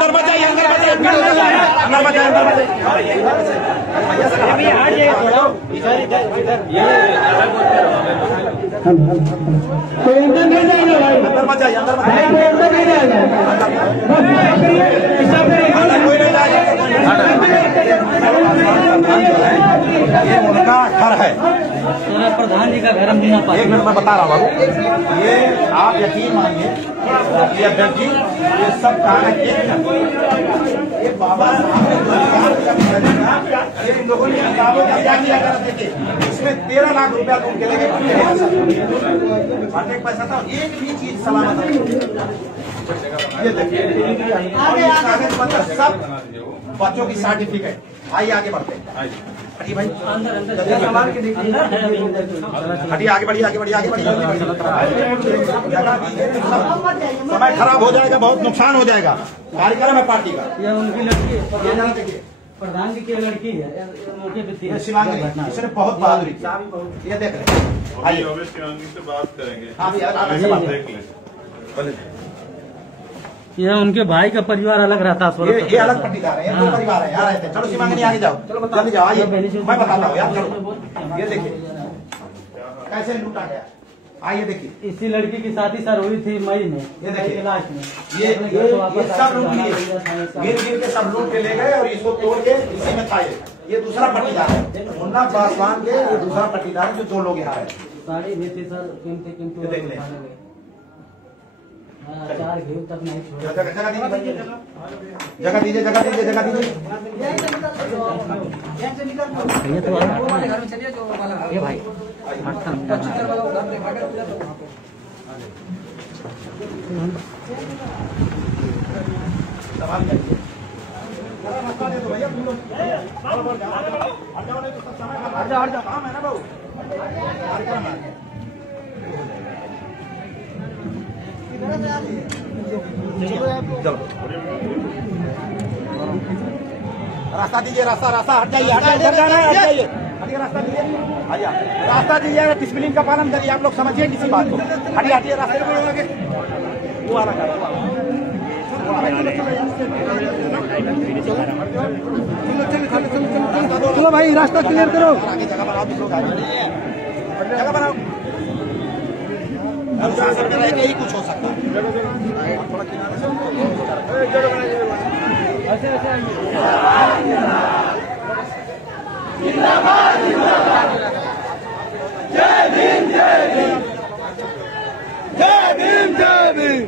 अंदर बचाइए, अंदर बचाइए, अंदर बचाइए, अंदर बचाइए। तो अंदर नहीं जाएगा भाई, अंदर बचाइए, अंदर बचाइए, अंदर नहीं जाएगा, कोई नहीं जाएगा। ये उनका घर है, प्रधान जी का घर हम यहाँ एक मिनट मैं बता रहा हूँ बाबू। ये आप यकीन मानिए, ये अध्यक्ष जी, ये सब कागज ये बाबा इन लोगों ने क्या किया कर देखे, इसमें 13 लाख रुपया लूट के लेके एक पैसा था, एक भी चीज सलामत है। ये देखिए कागज पत्र सब बच्चों की सर्टिफिकेट। आइए आगे बढ़ते हैं, हटिए भाई, हटिए, आगे बढ़िए, आगे बढ़िए, आगे बढ़िए। समय खराब हो जाएगा, बहुत नुकसान हो जाएगा कार्यक्रम है पार्टी का। यह उनकी लड़की है, ये जरा देखिए, प्रधान जी की लड़की है, मौके पे थी शिवांगी, इसने बहुत बहादुरी की। ये देख रहे, आइए शिवांगी से बात करेंगे। हाँ यह उनके भाई का परिवार अलग रहता है, ये अलग पट्टीदार है, ये दो परिवार है, यहाँ रहते हैं। चलो शिवांगी आगे जाओ, जल्दी जाओ, आइए मैं बताता हूँ यार। चलो ये देखिए कैसे लूटा गया, आइए देखिए। इसी लड़की की शादी सर हुई थी मई में, ये देखिए लास्ट में ये सब लूट लिए, गिर गिर के सब लूट के ले गए और इसको तोड़ के इसी में था। ये दूसरा पट्टीदार है, मुन्ना पासवान के ये दूसरा पट्टीदार जो 2 लोग यहाँ है। साड़ी भी थी सर, कीमती देख लें, चार घी तक नहीं छोड़ा। जगह दीजिए, जगह दीजिए, जगह दीजिए। ये भाई काम है ना बाबू, रास्ता दीजिए, रास्ता हट जाइए, हट जाइए, हटिए, रास्ता दीजिए, आइए रास्ता दीजिए। डिसिप्लिन का पालन करिए, आप लोग समझिए किसी बात को। हटिए, हटिए, रास्ते वो आ रहा है। चलो भाई रास्ता क्लियर करो, आगे जगह बनाओ, जगह बनाओ। अनुशासन में रह के ही कुछ हो सकता है। जय भीम, जय भीम, जय भीम, जय भीम।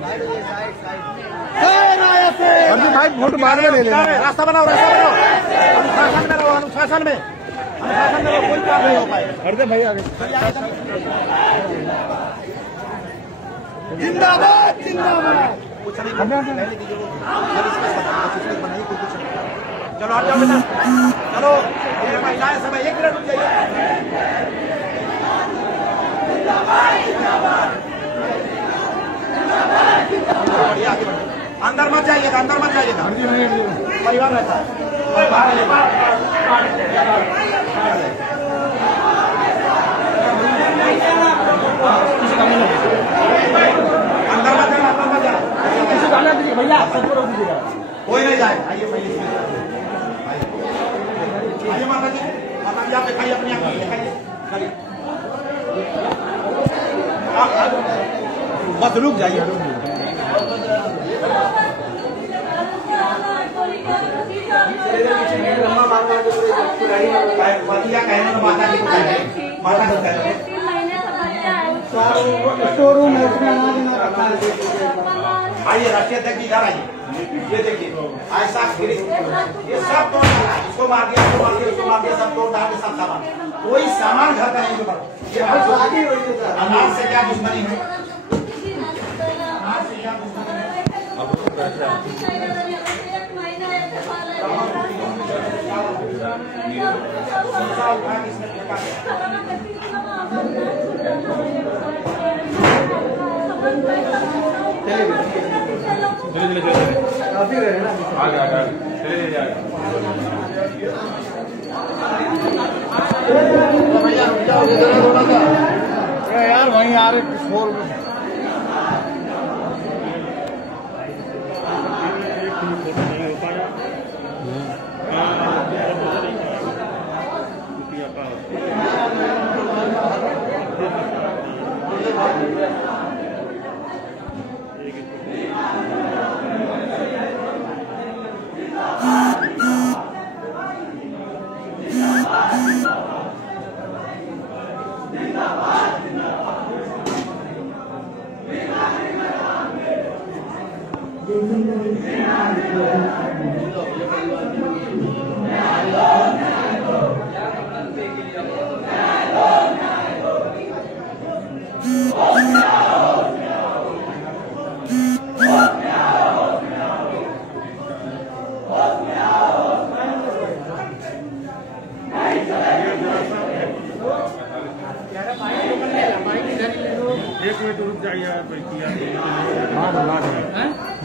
भाई वोट बाद में ले लेना। रास्ता बनाओ, रास्ता बनाओ, अनुशासन में रहो, अनुशासन में, अनुशासन में कोई काम नहीं हो पाएगा। हरदे भाई आगे। जिंदाबाद, जिंदाबाद। कुछ नहीं पहले की जो बनाइए, कुछ नहीं। चलो हट जाओ बेटा, चलो ये महिलाएं सब 1 मिनट रुक जाइए। आगे बढ़िए, अंदर मत जाइएगा, अंदर मत जाइएगा, परिवार रहता है। अंदर मत जाना, अंदर मत जाना भैया, सबको रोक दीजिएगा। कोई नहीं जाए। आइए पहले आइए, माता जी, माता जी आप दिखाइए अपनी आंखें, दिखाइए, बस रुक जाइए। कहने माता जी को कहें, माता को कहें स्टोर रूम है, उसमें अनाज ना रखा है। आइए राष्ट्रीय अध्यक्ष जी इधर आइए, ये देखिए ऐसा गिरी, ये सब तोड़ डाला, इसको मार दिया, इसको मार दिया, इसको मार दिया, सब तोड़ डाल के सब सामान, कोई सामान घर का नहीं जो ये अनाज से क्या दुश्मनी है, अनाज से क्या दुश्मनी है। यार वहीं आ रहे शोर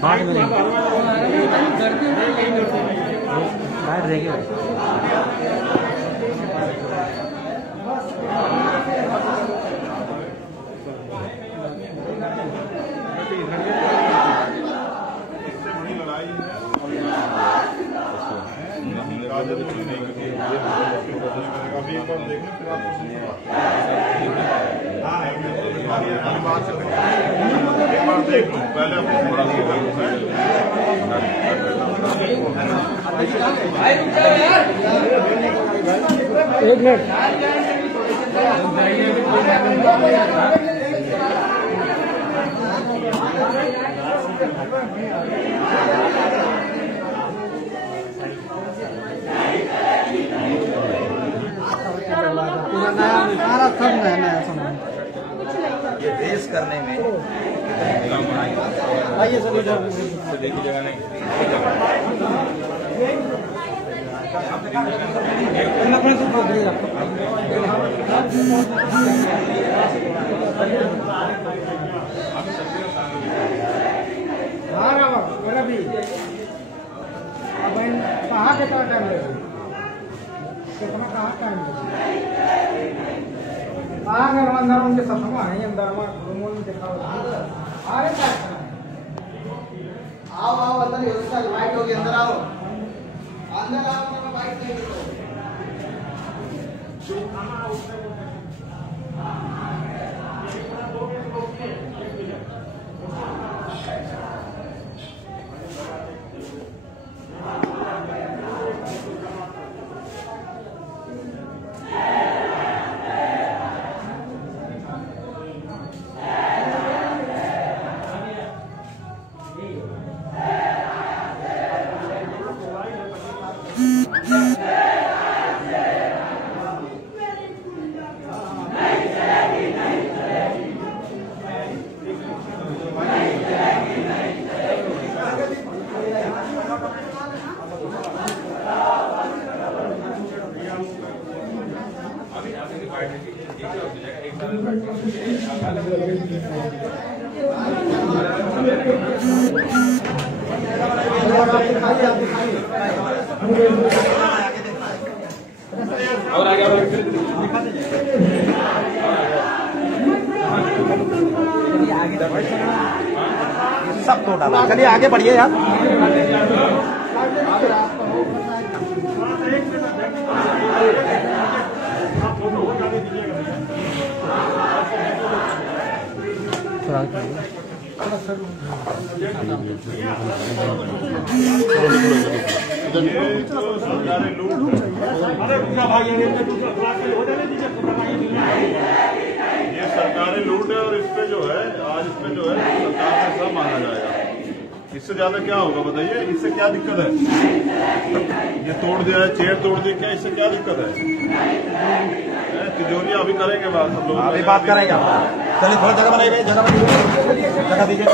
बाद में बाहर रह गया। इससे बड़ी लड़ाई है अभी एक बार देख लो फिर आप एक बार देख लो पहले एक मिनट सारा सब नया सामान ये रेस करने में आइए सभी जगह नहीं कहाँ कितना टाइम लगेगा कितना कहाँ टाइम लगेगा अंदर उनके सफा है अंदर दिखाओ अरे आओ आओ अंदर लाइट होगी अंदर आओ लाइट नहीं और आगे सब तो डाला। चलिए आगे बढ़िए यार। सरकारी लूट ये सरकारी लूट है और इस पे जो है आज इस पे जो है सरकार का सब माना जाएगा। इससे ज्यादा क्या होगा बताइए? इससे क्या दिक्कत है? ये तोड़ दिया है, चेयर तोड़ दी, क्या इससे क्या दिक्कत है? तिजोरियां अभी करेंगे बात सब लोग, अभी बात करेंगे। चलिए थोड़ा जगह बनाइए, जगह दीजिए।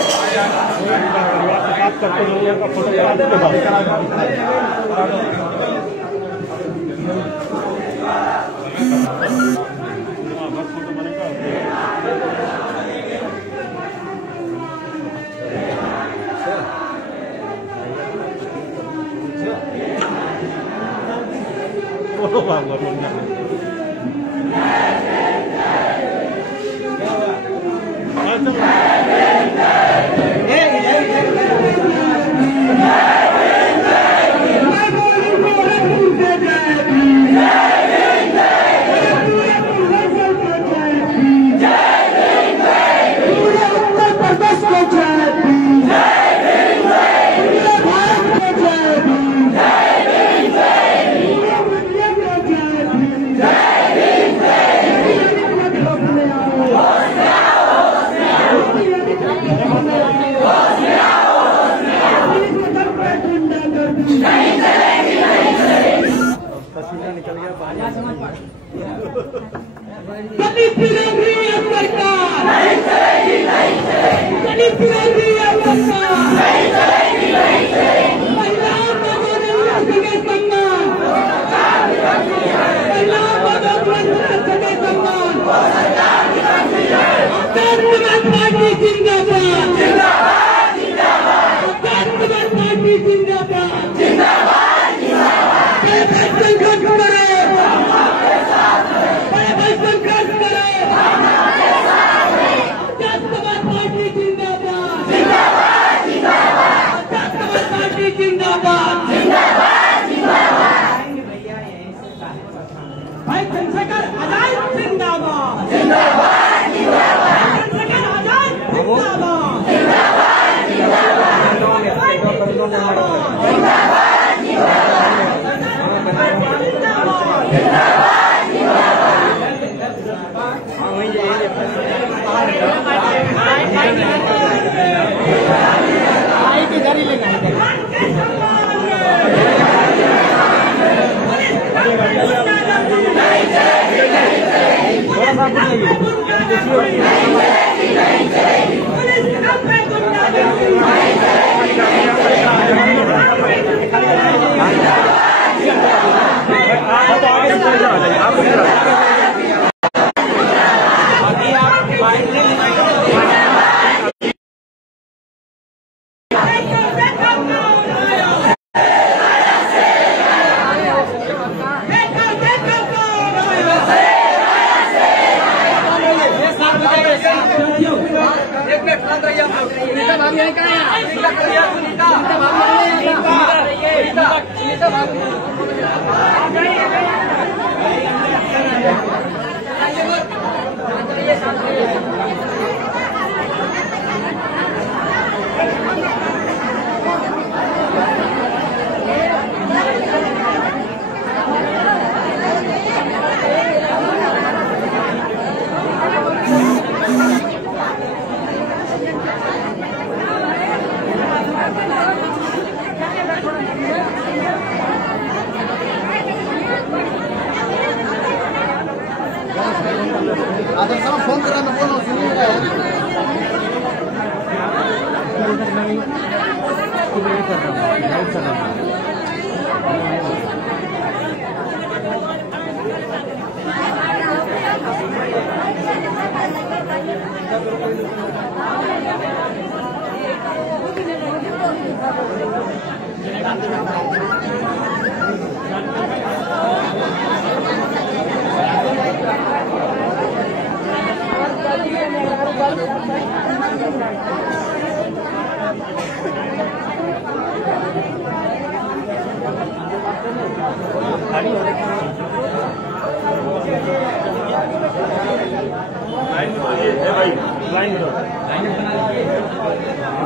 पार्टी जिंदाबाद जिंदाबाद जिंदाबाद। भाई चंद्रशेखर आजाद जिंदाबाद जिंदाबाद जिंदाबाद। चंद्रशेखर आजाद जिंदाबाद जिंदाबाद जिंदाबाद फोन करा मैं बोलो सुनिएगा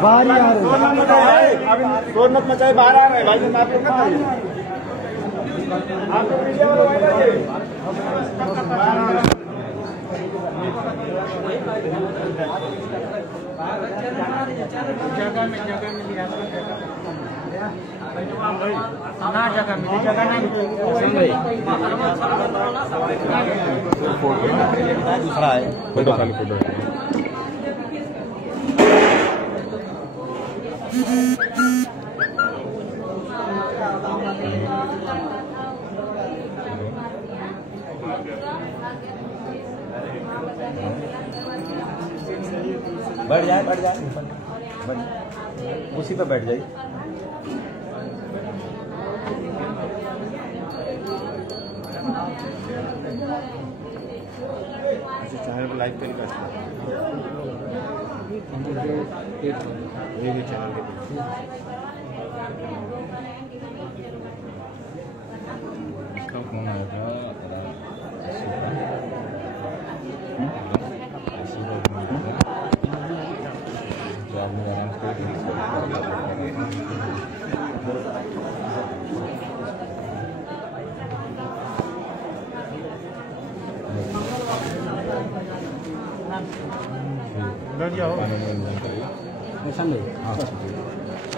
बाहर शोर मत मचाए, बाहर आ रहे हैं भाई, आप लोग मत आइए। आप लोग मीडिया वालों बाहर आइए। दूसरा है बैठ जाए उसी पे बैठ जाइए। चैनल को लाइक करिए, चैनल इसका फोन आएगा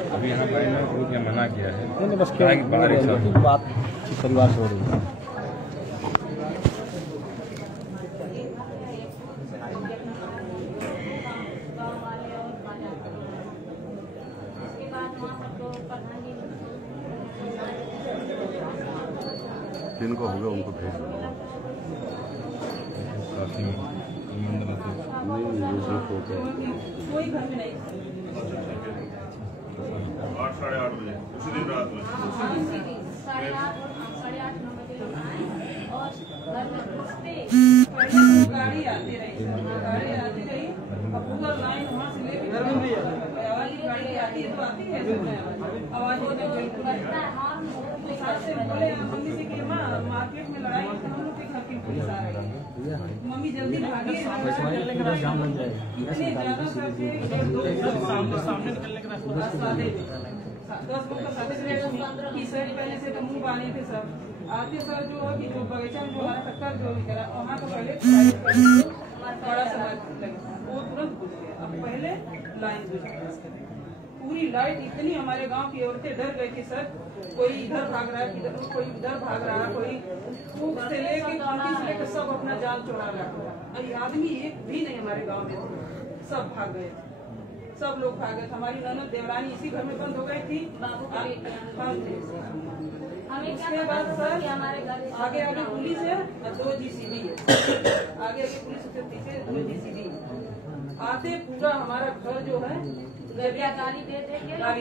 अभी यहाँ पर ग्रुप ने मना किया है, बस बात परिवार से हो रही है। जिनको होगा उनको भेज दो। कोई घर में नहीं, 8 साढ़े 8 बजे उसी दिन रात में 8:30 9 बजे लोग आए और घर में गाड़ी आती रही अब पूरा लाइन वहाँ से लेकर गाड़ी आती है तो आती है आवाज अभी जल्दी भागिए, इतने ज्यादा करके 10 लोग का साथ की सर पहले से तो मुंह बांधे थे सब आते सर जो है कि जो बगीचा में जो हमारा टक्कर जो निकला वहाँ का पहले बड़ा सा लगा वो तुरंत घुस गया। अब पहले लाइन पूरी लाइट इतनी हमारे गांव की औरतें डर गई थी सर, कोई इधर भाग रहा है, कोई उधर भाग रहा है, कोई फूक से लेके कांटी से लेकर सब अपना जान चुरा रहा। और ये आदमी एक भी नहीं हमारे गांव में थे, सब भाग गए, सब लोग भाग गए। हमारी ननद देवरानी इसी घर में बंद हो गई थी। उसके बाद सर आगे आगे पुलिस है और 2 GCB है, आगे आगे पुलिस उसके पीछे 2 GCB आते पूरा हमारा घर जो है गाली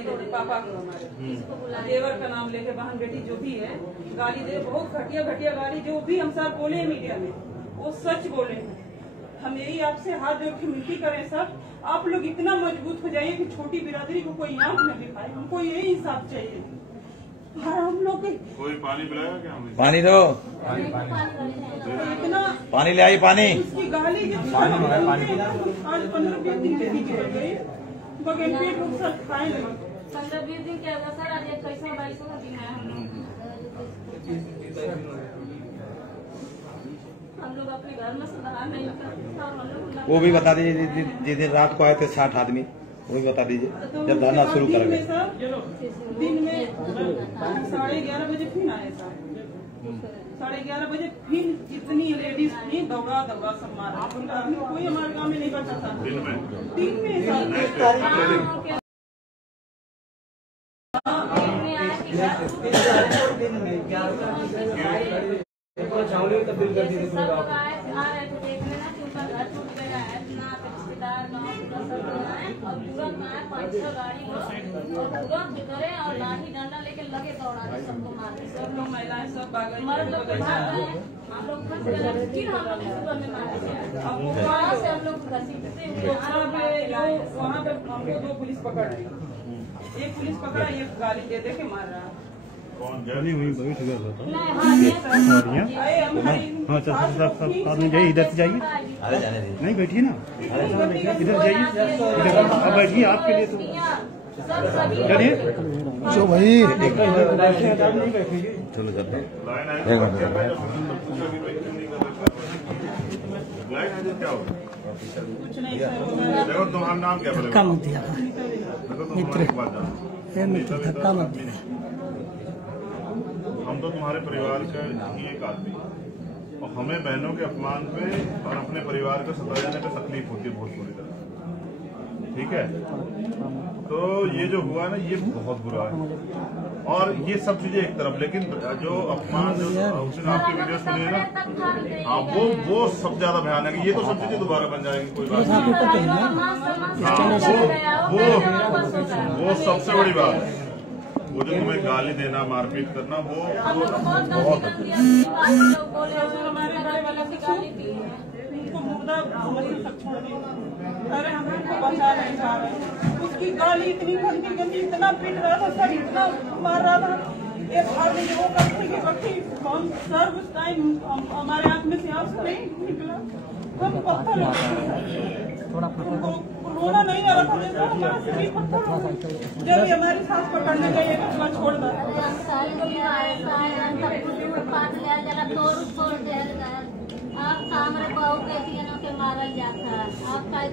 दे पापा को हमारे देवर का नाम लेके बहन बेटी जो भी है गाली दे, बहुत घटिया घटिया गाली जो भी हम सर बोले मीडिया में वो सच बोले हैं। हम यही आपसे हाथ जोड़ के विनती करें सर, आप लोग इतना मजबूत हो जाइए कि छोटी बिरादरी को कोई आंख न दिखाए, हमको यही इंसाफ चाहिए। हम लोग कोई पानी पिलाएगा क्या हमें? पानी दो, इतना पानी ले आई, पानी। उसकी गाली जो आज 15-20 दिन के पीछे रह गई, बगैर पेट लोग सब खाए लगे। 15-20 दिन क्या होगा सर, आज 21-22 दिन है। हम लोग अपने घर में सुधार नहीं करते। वो भी बता दीजिए जिस दिन रात को आए थे 60 आदमी, वो भी बता दीजिए जब धरना शुरू करेंगे। दिन में 11:30 बजे फिर आए सर, 11:30 बजे फिर जितनी लेडीज थी दौड़ा दौड़ा सब मारा, कोई हमारे गाँव में नहीं बचा था। दिन में और लाठी डंडा लेके लगे दौड़ा सबको मारते, सब लोग महिलाएं सब भाग गए, मर्द लोग भाग गए, हम लोग फंस गए, फिर हम लोग सुबह में मारे वहाँ से हम लोग घसीटते हुए वहाँ पे हमको 2 पुलिस पकड़ रही, एक पुलिस पकड़ा, एक गाली दे दे के मार रहा। कौन जानी हुई नहीं, हाँ चल जाइए, इधर से जाइए, अरे जाने दीजिए, नहीं बैठिए ना, इधर जाइए, अब बैठिए, आपके लिए तो चलिए जो भाई चलो चलते कुछ नहीं सर, देखो तुम्हारा नाम क्या बोले? धक्का मत दिया, मित्र धक्का मत दिया। हम तो तुम्हारे परिवार का ही एक आदमी, और हमें बहनों के अपमान पे और अपने परिवार को सता जाने पे तकलीफ होती है बहुत बुरी तरह, ठीक है? तो ये जो हुआ ना ये बहुत बुरा है, और ये सब चीजें एक तरफ, लेकिन जो अपमान जो उसने आपकी वीडियो सुनी है ना, हाँ वो सब ज्यादा भयानक है। ये तो सब चीजें दोबारा बन जाएंगी, कोई बात नहीं, वो सबसे बड़ी बात है। वो जो तुम्हें गाली देना, मारपीट करना, वो बहुत हमारे बड़े वाला की गाली दी है, उनको मुर्दा तक छोड़ दी। अरे हम उनको बचा नहीं जा रहे, उसकी गाली इतनी गंदी गंदी, इतना पीट रहा था सर, इतना मार रहा था। एक आदमी वो करते कि बच्ची कौन सर उस टाइम हमारे आंख में से आंसू नहीं निकला, हम पत्थर रोना नहीं आ रहा था, जैसा हमारा शरीर पत्थर हो गया। जब हमारी सांस पकड़ने गई है छोड़ दो, आप हमारे बहू बेटी के मारल जाता, आपका ये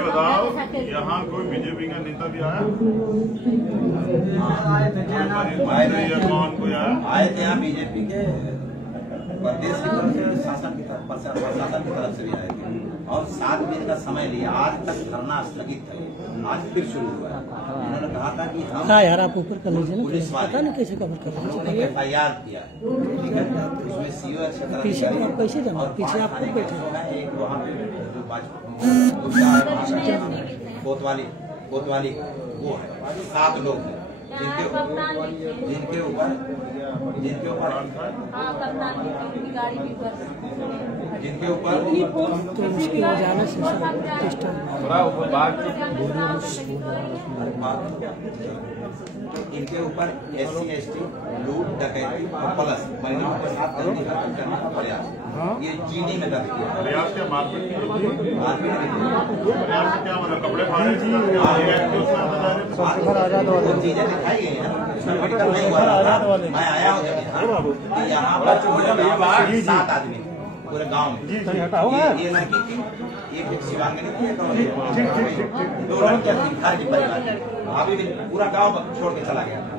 बताओ, यहाँ कोई बीजेपी का नेता भी आया? या कौन कोई आया? आए थे यहाँ बीजेपी के प्रदेश की तरफ से, शासन की तरफ से भी आए थे, और 7 दिन का समय लिया। आज तक धरना स्थगित है, आज फिर शुरू हुआ है। उन्होंने कहा था कि हम यार आप ऊपर कर लीजिए ना, पता नहीं कैसे कवर कर उन्होंने FIR किया, ठीक है? उसमें CO पीछे आप कैसे जाना, पीछे आप खुद बैठे एक वहाँ पे जो कोतवाली वो है, 7 लोग हैं, जिनके ऊपर हाँ कप्तान जी की उनकी गाड़ी भी कर जिनके ऊपर तो उसकी वजह से सब सिस्टम इनके ऊपर SC/ST लूट डकैती और प्लस महिलाओं के साथ गंदी हरकत करने का प्रयास ये GD में दर्ज किया। प्रयास क्या मारपीट मारपीट प्रयास से क्या मतलब कपड़े फाड़े वो चीजें दिखाई गई हैं। मेडिकल नहीं हुआ था, मैं आया हूँ यहाँ पर 7 आदमी पूरे गांव में। ये लड़की थी, एक शिवांगनी थी, दो लड़कियां थी घर की परिवार की। अभी भी पूरा गांव छोड़ के चला गया था।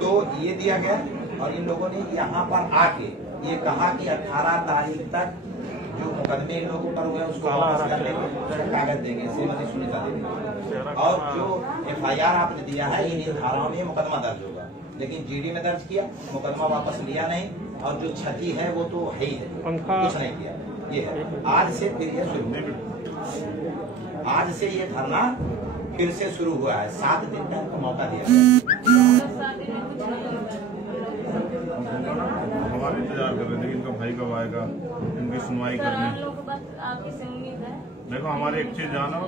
तो ये दिया गया और इन लोगों ने यहाँ पर आके ये कहा कि 18 तारीख तक जो मुकदमे इन लोगों पर हुए उसको वापस करने को कागज देंगे श्रीमती सुनीता देवी। और जो FIR आपने दिया है इन धाराओं में मुकदमा दर्ज होगा, लेकिन GD में दर्ज किया, मुकदमा वापस लिया नहीं और जो क्षति है वो तो है ही है, कुछ नहीं किया। ये है आज से फिर ये शुरू, आज से ये धरना फिर से शुरू हुआ है। 7 दिन का इनको मौका दिया गया। हमारे इंतजार कर रहे थे कि इनका भाई कब आएगा, इनकी सुनवाई करनी। देखो हमारी एक चीज जानो,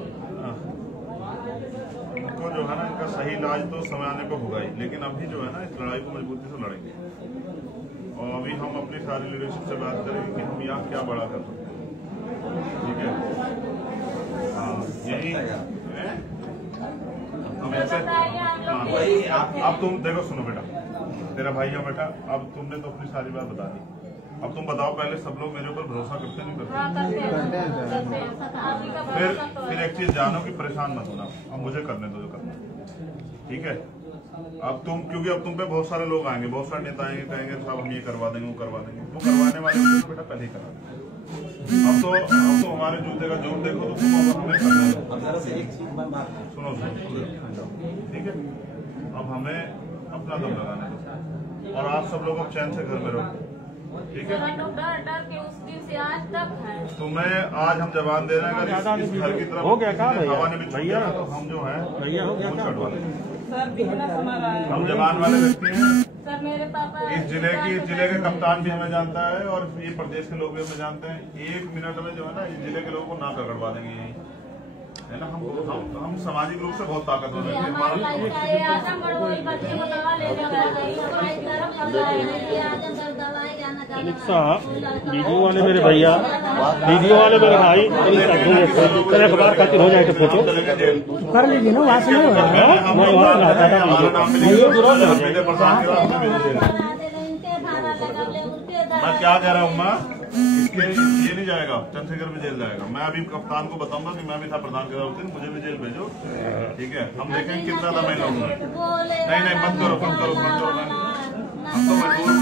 इनको जो है ना इनका सही इलाज तो समय आने को होगा ही, लेकिन अभी जो है ना इस लड़ाई को मजबूती से लड़ेंगे। और अभी हम अपनी सारी लीडरशिप से बात करेंगे कि हम यहाँ क्या बड़ा कर सकते हैं। ठीक है, हाँ यही हम ऐसे अब तुम देखो, सुनो बेटा, तेरा भाई है बेटा, अब तुमने तो अपनी सारी बात बता दी। अब तुम बताओ पहले सब लोग मेरे ऊपर भरोसा करते नहीं करते? फिर एक चीज जानो कि परेशान मत होना, अब मुझे करने दो जो करना। ठीक है, अब तुम क्योंकि अब तुम पे बहुत सारे लोग आएंगे, बहुत सारे नेता आएंगे, कहेंगे साहब हम ये करवा देंगे वो करवा देंगे। वो करवाने वाले बेटा पहले ही करा देंगे। अब तो हमारे जूते का जोर देखो तो तुम हमें करना दो। सुनो ठीक है, अब हमें अपना दम लगाने दो और आप सब लोग अब चैन से घर में रहो। ठीक है, डर के उस दिन से आज तक है। तुम्हें आज हम जवान दे रहे हैं, अगर इस घर की तरफ हो गया क्या हवा ने भी भैया तो हम जो है भैया हो गया कटवा लेंगे। सर बिना हमारा है। हम जवान वाले व्यक्ति हैं। सर मेरे पापा इस जिले के कप्तान भी हमें जानता है और ये प्रदेश के लोग भी हमें जानते हैं। 1 मिनट में जो है ना इस जिले के लोगों को ना करवा देंगे, यही है ना। हम सामाजिक रूप से बहुत ताकतवर हैं। वीडियो वाले मेरे भैया, वीडियो वाले मेरे भाई, अखबार खातिर हो जाए तो फोटो कर लीजिए ना, वहाँ से नहीं हो रहा है। मैं क्या कह रहा हूँ माँ, इसके ये नहीं जाएगा, चंद्रशेखर भी जेल जाएगा। मैं अभी कप्तान को बताऊंगा कि मैं भी था प्रधान के उस दिन, मुझे भी जेल भेजो। ठीक है, हम देखेंगे कितना था मैं लूंगा। नहीं बंद करो। हम तो मजदूर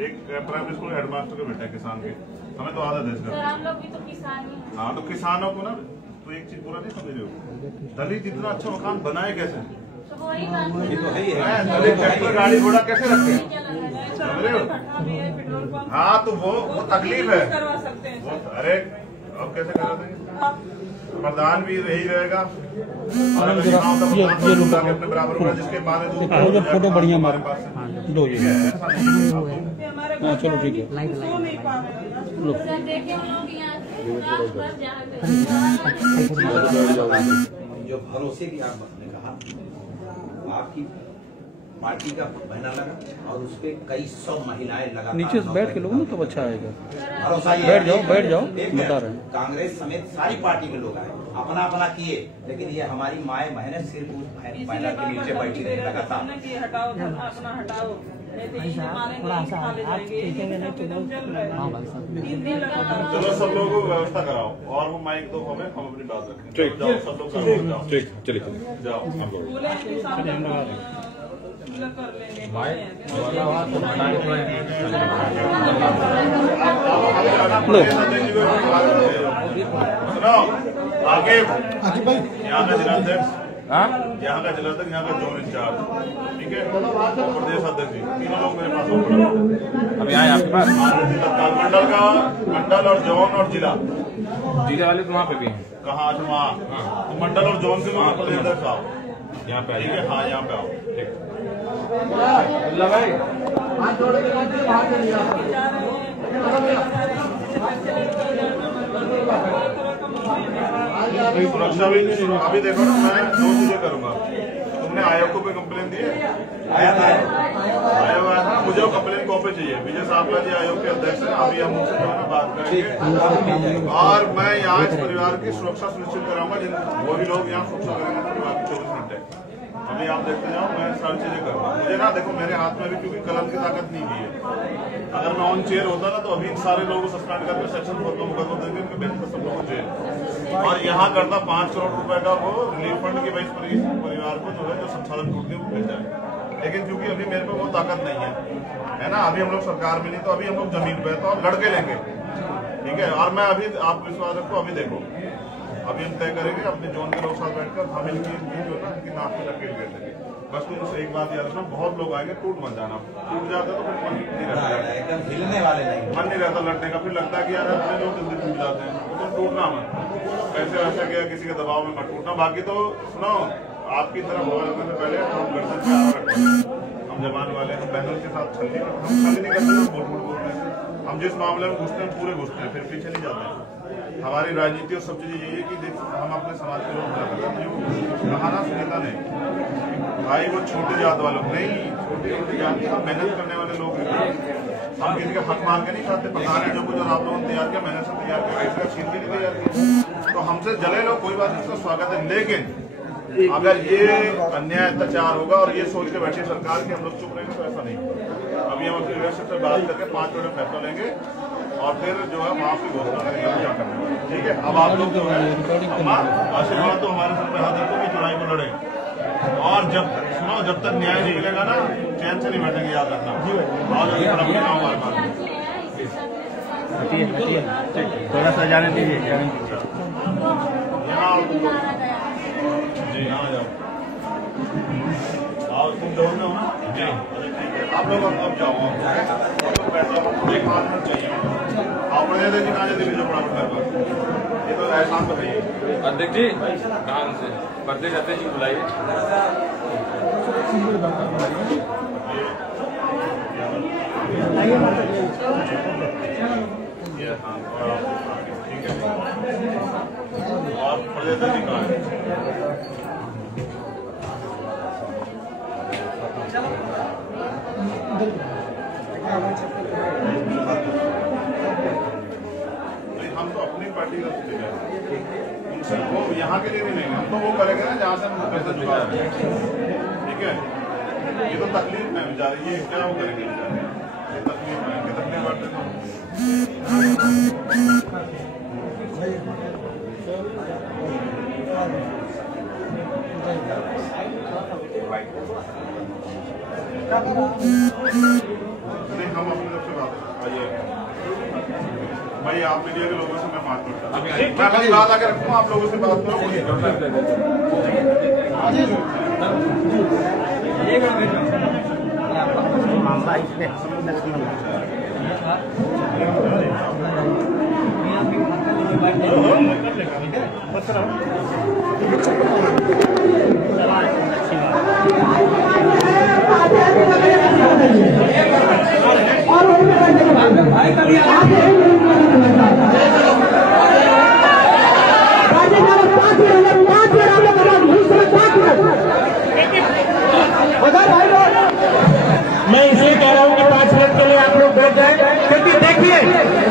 एक प्राइमरी स्कूल हेडमास्टर के बेटा किसान के, हमें तो आदत है इसका। हम लोग भी तो किसान ही। हाँ तो किसानों को ना तो एक चीज पूरा नहीं समझ रहे हो, दलित इतना अच्छा मकान बनाए कैसे? वही बात दलित ट्रैक्टर गाड़ी घोड़ा कैसे रखे? समझ रहे हो? हाँ तो वो तकलीफ है। करवा सकते हैं। अरे अब कैसे करा देंगे? प्रधान भी यही रहेगा और अपने बराबर होगा, जिसके बाद फोटो बढ़िया हमारे पास दो ये। हाँ चलो ठीक है। सो नहीं पा रहे। देखे हम लोग यहाँ जो भरोसे की आपने कहा, आपकी पार्टी का बैनर लगा और उस पे कई 100 महिलाएं लगा। नीचे से बैठ के लोग ना तब अच्छा आएगा। भरोसा ये बैठ जाओ बता रहे हैं। कांग्रेस समेत सारी पार्टी के लोग आए, अपना अपना किए, लेकिन ये हमारी माए बहनें सिर्फ उस बैनर के नीचे बैठी रही लगातार। हटाओ अपना हटाओ, चलो सब लोगों को व्यवस्था कराओ और वो माइक दो हमें, हम अपनी बात रखें। जाओ सब लोग ठीक, चलिए जाओ हम लोग। सुनो आगे यहाँ का जिलाध्यक्ष, यहाँ का जिलाध्यक्ष, यहाँ का जोन इंचार्ज, ठीक है, प्रदेश अध्यक्ष जी, तीनों लोग मेरे पास अभी आए आपके पास। मंडल और जोन और जिला वाले तो वहाँ पे भी हैं। कहाँ? अच्छा वहाँ तो मंडल और जोन के लोग प्रदेश अध्यक्ष साहब, यहाँ पे आइए। हाँ यहाँ पे आओ। ठीक सुरक्षा भी अभी देखो ना, मैं 2 चीजें करूंगा। तुमने आयोग को कोई कंप्लेन दी है? आया था आयोग आया था, मुझे वो कंप्लेन कॉपी चाहिए। विजय सावला जी आयोग के अध्यक्ष हैं, अभी हम उनसे जो है ना बात करेंगे और मैं यहाँ इस परिवार की सुरक्षा सुनिश्चित कराऊंगा। वही लोग यहाँ सुरक्षा करेंगे परिवार की 24 घंटे। अभी आप देखते जाओ, मैं सारी चीजें करूँगा। मुझे ना देखो, मेरे हाथ में भी क्योंकि कलम की ताकत नहीं दी है। अगर मैं ऑन चेयर होता ना तो अभी सारे लोगों को सस्पेंड करके सेक्शन 4 का मुकदमा देंगे, उनके बेंच पर सब लोगों को जेल। और यहाँ करता 5 करोड़ रुपए का वो रिलीफ फंड की वजह परिवार को जो है जो संसाधन टूट वो मिल जाए। लेकिन क्योंकि अभी मेरे पे वो ताकत नहीं है ना, अभी हम लोग सरकार में नहीं, तो अभी हम लोग जमीन पे तो लड़के लेंगे, ठीक है। और मैं अभी आप विश्वास रखो, अभी देखो, अभी हम तय करेंगे अपने जोन के लोग साथ बैठकर हम इनकी जो है ना इनकी नाक पे लकीर कर देंगे। बस तुम उसे एक बात याद रखना, बहुत लोग आएंगे, टूट मत जाना। टूट जाता तो फिर मन नहीं रहता, एकदम हिलने वाले नहीं, मन नहीं रहता लड़ने का। फिर लगता है कि यार अपने लोग जल्दी टूट जाते हैं, तो टूटना मत। पैसे वैसे गया किसी के दबाव में मत टूटना। बाकी तो सुनो, आपकी तरफ हवा लगने से पहले हम गर्दन पे आरा रखते हैं। हम जवान वाले, हम बहनों के साथ छल नहीं करते, बोलते हैं। हम जिस मामले में घुसते हैं पूरे घुसते हैं, फिर पीछे नहीं जाते हैं। हमारी राजनीति और सब चीजें यही है कि हम अपने समाज के लोग कहा ना सुनीता ने भाई, वो छोटी जात वालों नहीं, छोटी जात हम मेहनत करने वाले लोग हैं। हम किसी का हक मांग के नहीं खाते। पता नहीं जो कुछ आप लोगों ने तैयार किया, मैंने सब तैयार किया, किसी का छीन के नहीं तैयार किया। तो हमसे जले लोग कोई बात नहीं, उसका स्वागत है। लेकिन अगर ये अन्याय अत्याचार होगा और ये सोच के बैठी सरकार की हम लोग चुप रहेंगे तो ऐसा नहीं होगा। अभी हम अपनी लीडरशिप से बात करके 5 मिनट में फैसला लेंगे और फिर जो है माफी घोषणा करेंगे क्या करना है, ठीक है। अब आप लोग जो है आशीर्वाद तो हमारे सर पे हाथ रखो कि चुनाव को लड़े, और जब सुनो, जब तक न्याय नहीं मिलेगा ना चैन से नहीं बैठेंगे, याद रखना। थोड़ा सा जाने दीजिए। जी हाँ जाओ, और तुम दौड़ में हो ना जी, आप लोग अब जाओ, पैसा 1 मिनट चाहिए आप पढ़े थे कि ना जल्दी भेजो फटाफट। ये तो एहसान बताइए अध्यक्ष जी, कहाँ से पर्दे जाते जी बुलाइए। ठीक है, और पढ़े थे जी कहाँ है? हम तो अपनी पार्टी का उनसे वो यहाँ के लिए नहीं लेंगे, हम तो वो करेंगे ना जहाँ से हम पैसा जुटा रहे हैं, ठीक है। ये तो तकलीफ में बेचारे, ये क्या वो करेंगे बेचारे, ये तकलीफ में तकलीफ बांटते तो नहीं। हम अपनी तरफ से बात आइए भाई, आप मीडिया के लोगों से मैं बात करता हूँ, मैं अपनी बात आके रखूँ, आप लोगों से बात करो। मैं इसलिए कह रहा हूँ कि 5 मिनट के लिए आप लोग बैठ जाए, क्योंकि देखिए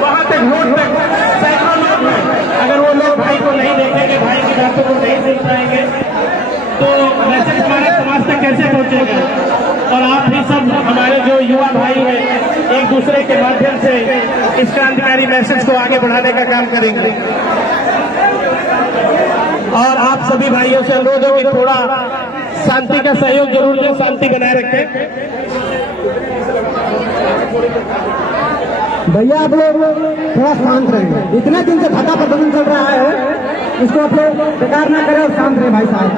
वहाँ तक रोड तक सैकड़ों लोग हैं। अगर वो लोग भाई को नहीं देखेंगे, भाई की बातों को नहीं सुन पाएंगे, तो मैसेज हमारे समाज तक कैसे पहुँचेगा। और आप भी सब हमारे जो युवा भाई हैं एक दूसरे के माध्यम से इस क्रांतिकारी मैसेज को आगे बढ़ाने का काम करेंगे। और आप सभी भाइयों से अनुरोध है कि थोड़ा शांति का सहयोग जरूर दें, शांति बनाए रखें। भैया आप लोग थोड़ा शांत रहें, इतने दिन से धक्का प्रदर्शन चल रहा है, इसको आप लोग बेकार ना करें और शांत रहें भाई साहब।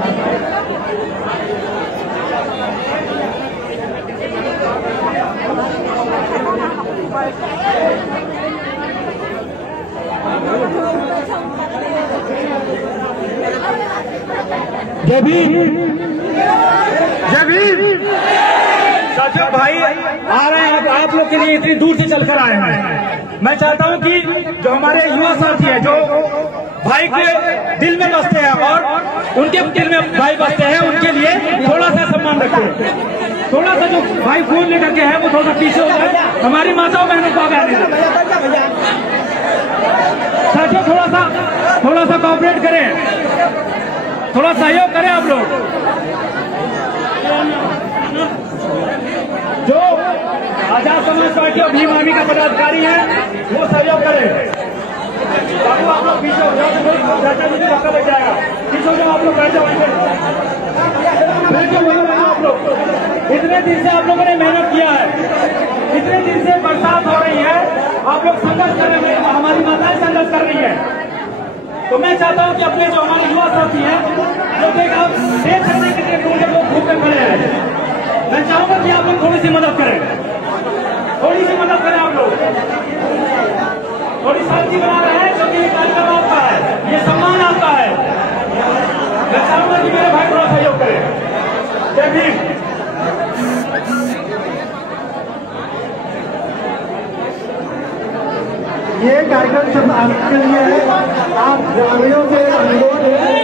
जब भी साथियों भाई आ रहे हैं आप लोग के लिए इतनी दूर से चलकर आए हैं। मैं चाहता हूं कि जो हमारे युवा साथी हैं जो भाई के दिल में बसते हैं और उनके दिल में भाई बसते हैं, उनके लिए थोड़ा सा सम्मान रखें। थोड़ा सा जो भाई फोन लेकर के है वो थोड़ा सा पीछे हो जाए, हमारी माताओं बहनों को आगे आने दें। साथियों थोड़ा सा कोऑपरेट करें, थोड़ा सहयोग करें आप लोग। जो आजाद समाज पार्टी और भीम आर्मी का पदाधिकारी है वो सहयोग करें। बाबू आप लोग पीछे हो जाओ, चाचा जी धक्का लग जाएगा। पीछे हो जाओ, आप लोग बैठ जाओ, आप लोग। इतने दिन से आप लोगों ने मेहनत किया है, इतने दिन से बरसात हो रही है, आप लोग संघर्ष कर रहे हैं, हमारी माताएं संघर्ष कर रही है। तो मैं चाहता हूं कि अपने जो हमारे युवा साथी हैं जो आप देख सकते हैं कितने दूर लोग धूप में खड़े हैं, मैं चाहूंगा कि आप लोग थोड़ी सी मदद करें, थोड़ी सी मदद करें। आप लोग थोड़ी शांति बना रहे हैं क्योंकि ये कार्यक्रम आपका है, ये सम्मान आपका है। मैं चाहूंगा कि मेरे भाई थोड़ा सहयोग करें। जय भीम। ये कार्यक्रम सब आपके लिए है। आप ग्रामीणों से अनुरोध है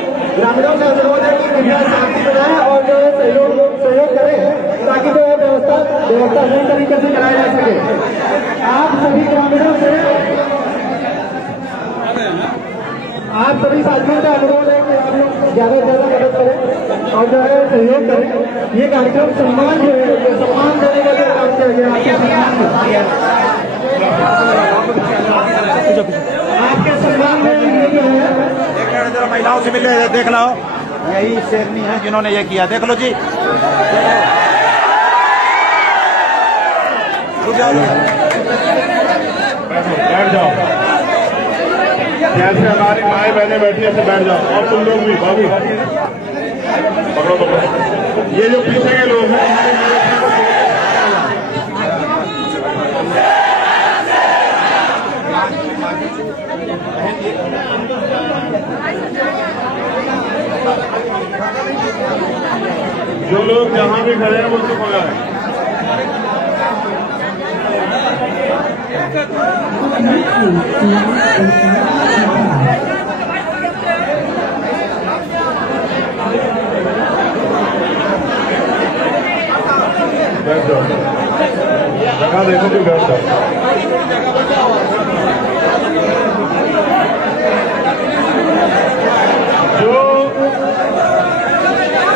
कि कृपया शांति बनाए और जो है सहयोग करें ताकि जो है व्यवस्था सही तरीके से कराई जा सके। आप सभी ग्रामीणों से, आप सभी साथियों का अनुरोध है कि आप लोग ज्यादा से ज्यादा मदद करें और जो है सहयोग करें। ये कार्यक्रम सम्मान जो है सम्मान देने का जो काम किया गया आपके सम्मान में जरा महिलाओं से मिले, देख लो, यही शेरनी है जिन्होंने ये किया, देख लो जी। बैठ जाओ, जैसे हमारी माएँ बहनें बैठी ऐसे बैठ जाओ। और तुम लोग भी बाबू पकड़ो। ये जो पीछे के लोग हैं जो लोग जहां भी खड़े हैं वो चुप हो जाए। जगह देखो कि बैठ जाओ। जो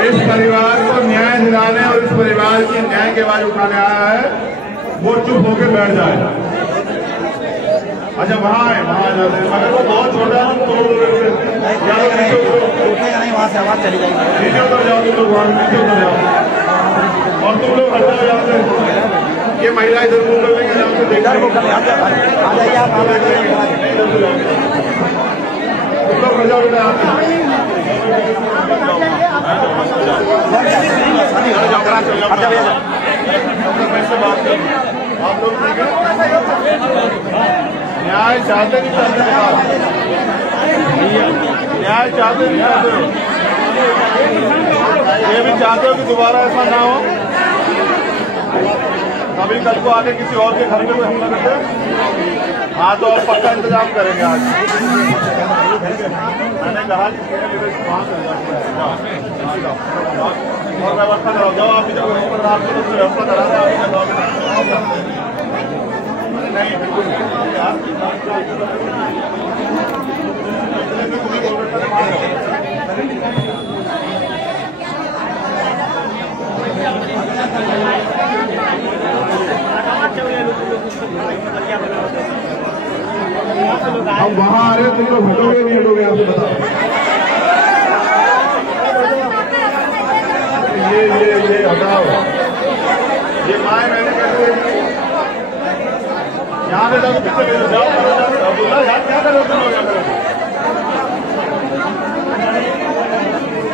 इस परिवार को न्याय दिलाने और इस परिवार की न्याय की आवाज उठाने आया है वो चुप होकर बैठ जाए। अच्छा वहाँ है, वहाँ आ जाते हैं, मगर वो बहुत छोटा है, तोड़ नहीं, वहाँ से आवाज चली जाएगी। नीचे उतर जाओ तुम लोग, वहाँ नीचे उतर जाओ और तुम लोग हट जाओ यहाँ से। ये महिला इधर मुंह कर लेंगे, यहाँ से देखा आ जाइए आप, तुम लोग हट जाओ बेटा। बात कर आप लोग न्याय चाहते नहीं चाहते, न्याय चाहते नहीं चाहते हो, ये भी चाहते हो कि दोबारा ऐसा ना हो, कभी कल को आके किसी और के घर में कोई हमला करते। हाँ तो और पक्का इंतजाम करेंगे आज। मैंने कहा कि और व्यवस्था कराओ, जाओ आप जब व्यवस्था करा रहे हैं। नहीं बिल्कुल हम वहाँ आ रहे हैं, तुम लोग हटोगे नहीं हटोगे, आपसे बताओ। ये हटाओ, ये माए मैंने कैसे यहाँ पे जाओ, पीछे जाओ, बोला यार क्या करो तुम लोग,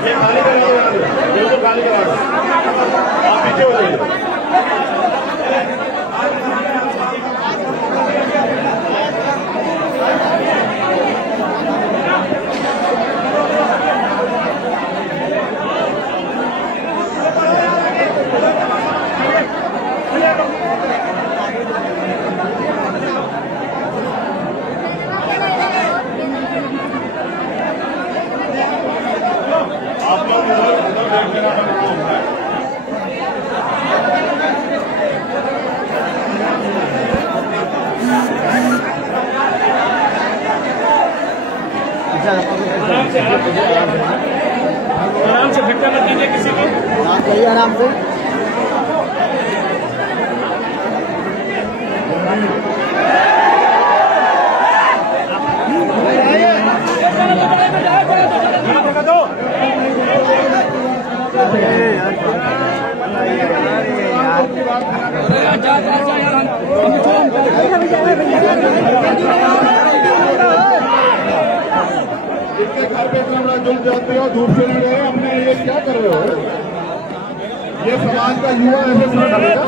ये खाली करो, खाली करा दो, आप पीछे हो जाइए। से आराम से धक्का मत दीजिए किसी को। आराम से इतने घर पे कमरा जुट जाते हो, धूप से लड़ रहे, हमने ये क्या कर रहे हो? ये समाज का युवा ऐसे सुना डालेगा।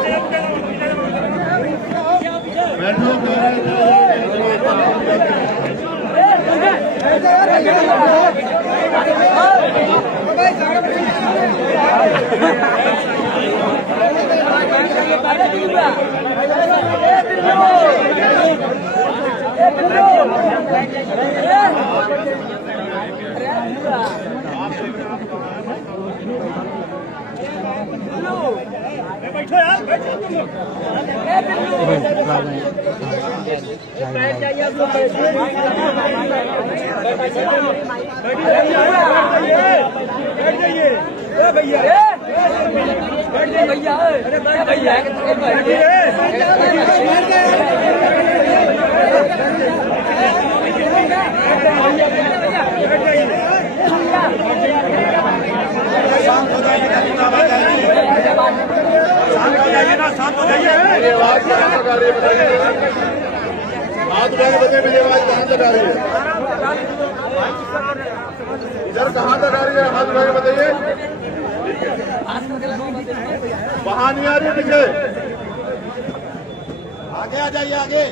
बैठो बैठो यार, बैठो तुम लोग। बैठ जाइए आप लोग, बैठ जाइए भैया, बैठ जाइए भैया, अरे भैया शांत हो जाइए ना, शांत हो जाइए। मेरी आवाज कहाँ तक आ रही है बताइए? हाथ उठाने बताइए, मेरी आवाज कहाँ तक आ रही है? इधर कहाँ तक आ रही है? हाथ उठाने बताइए। वहाँ नहीं आ रही है, पीछे आगे आ जाइए, आगे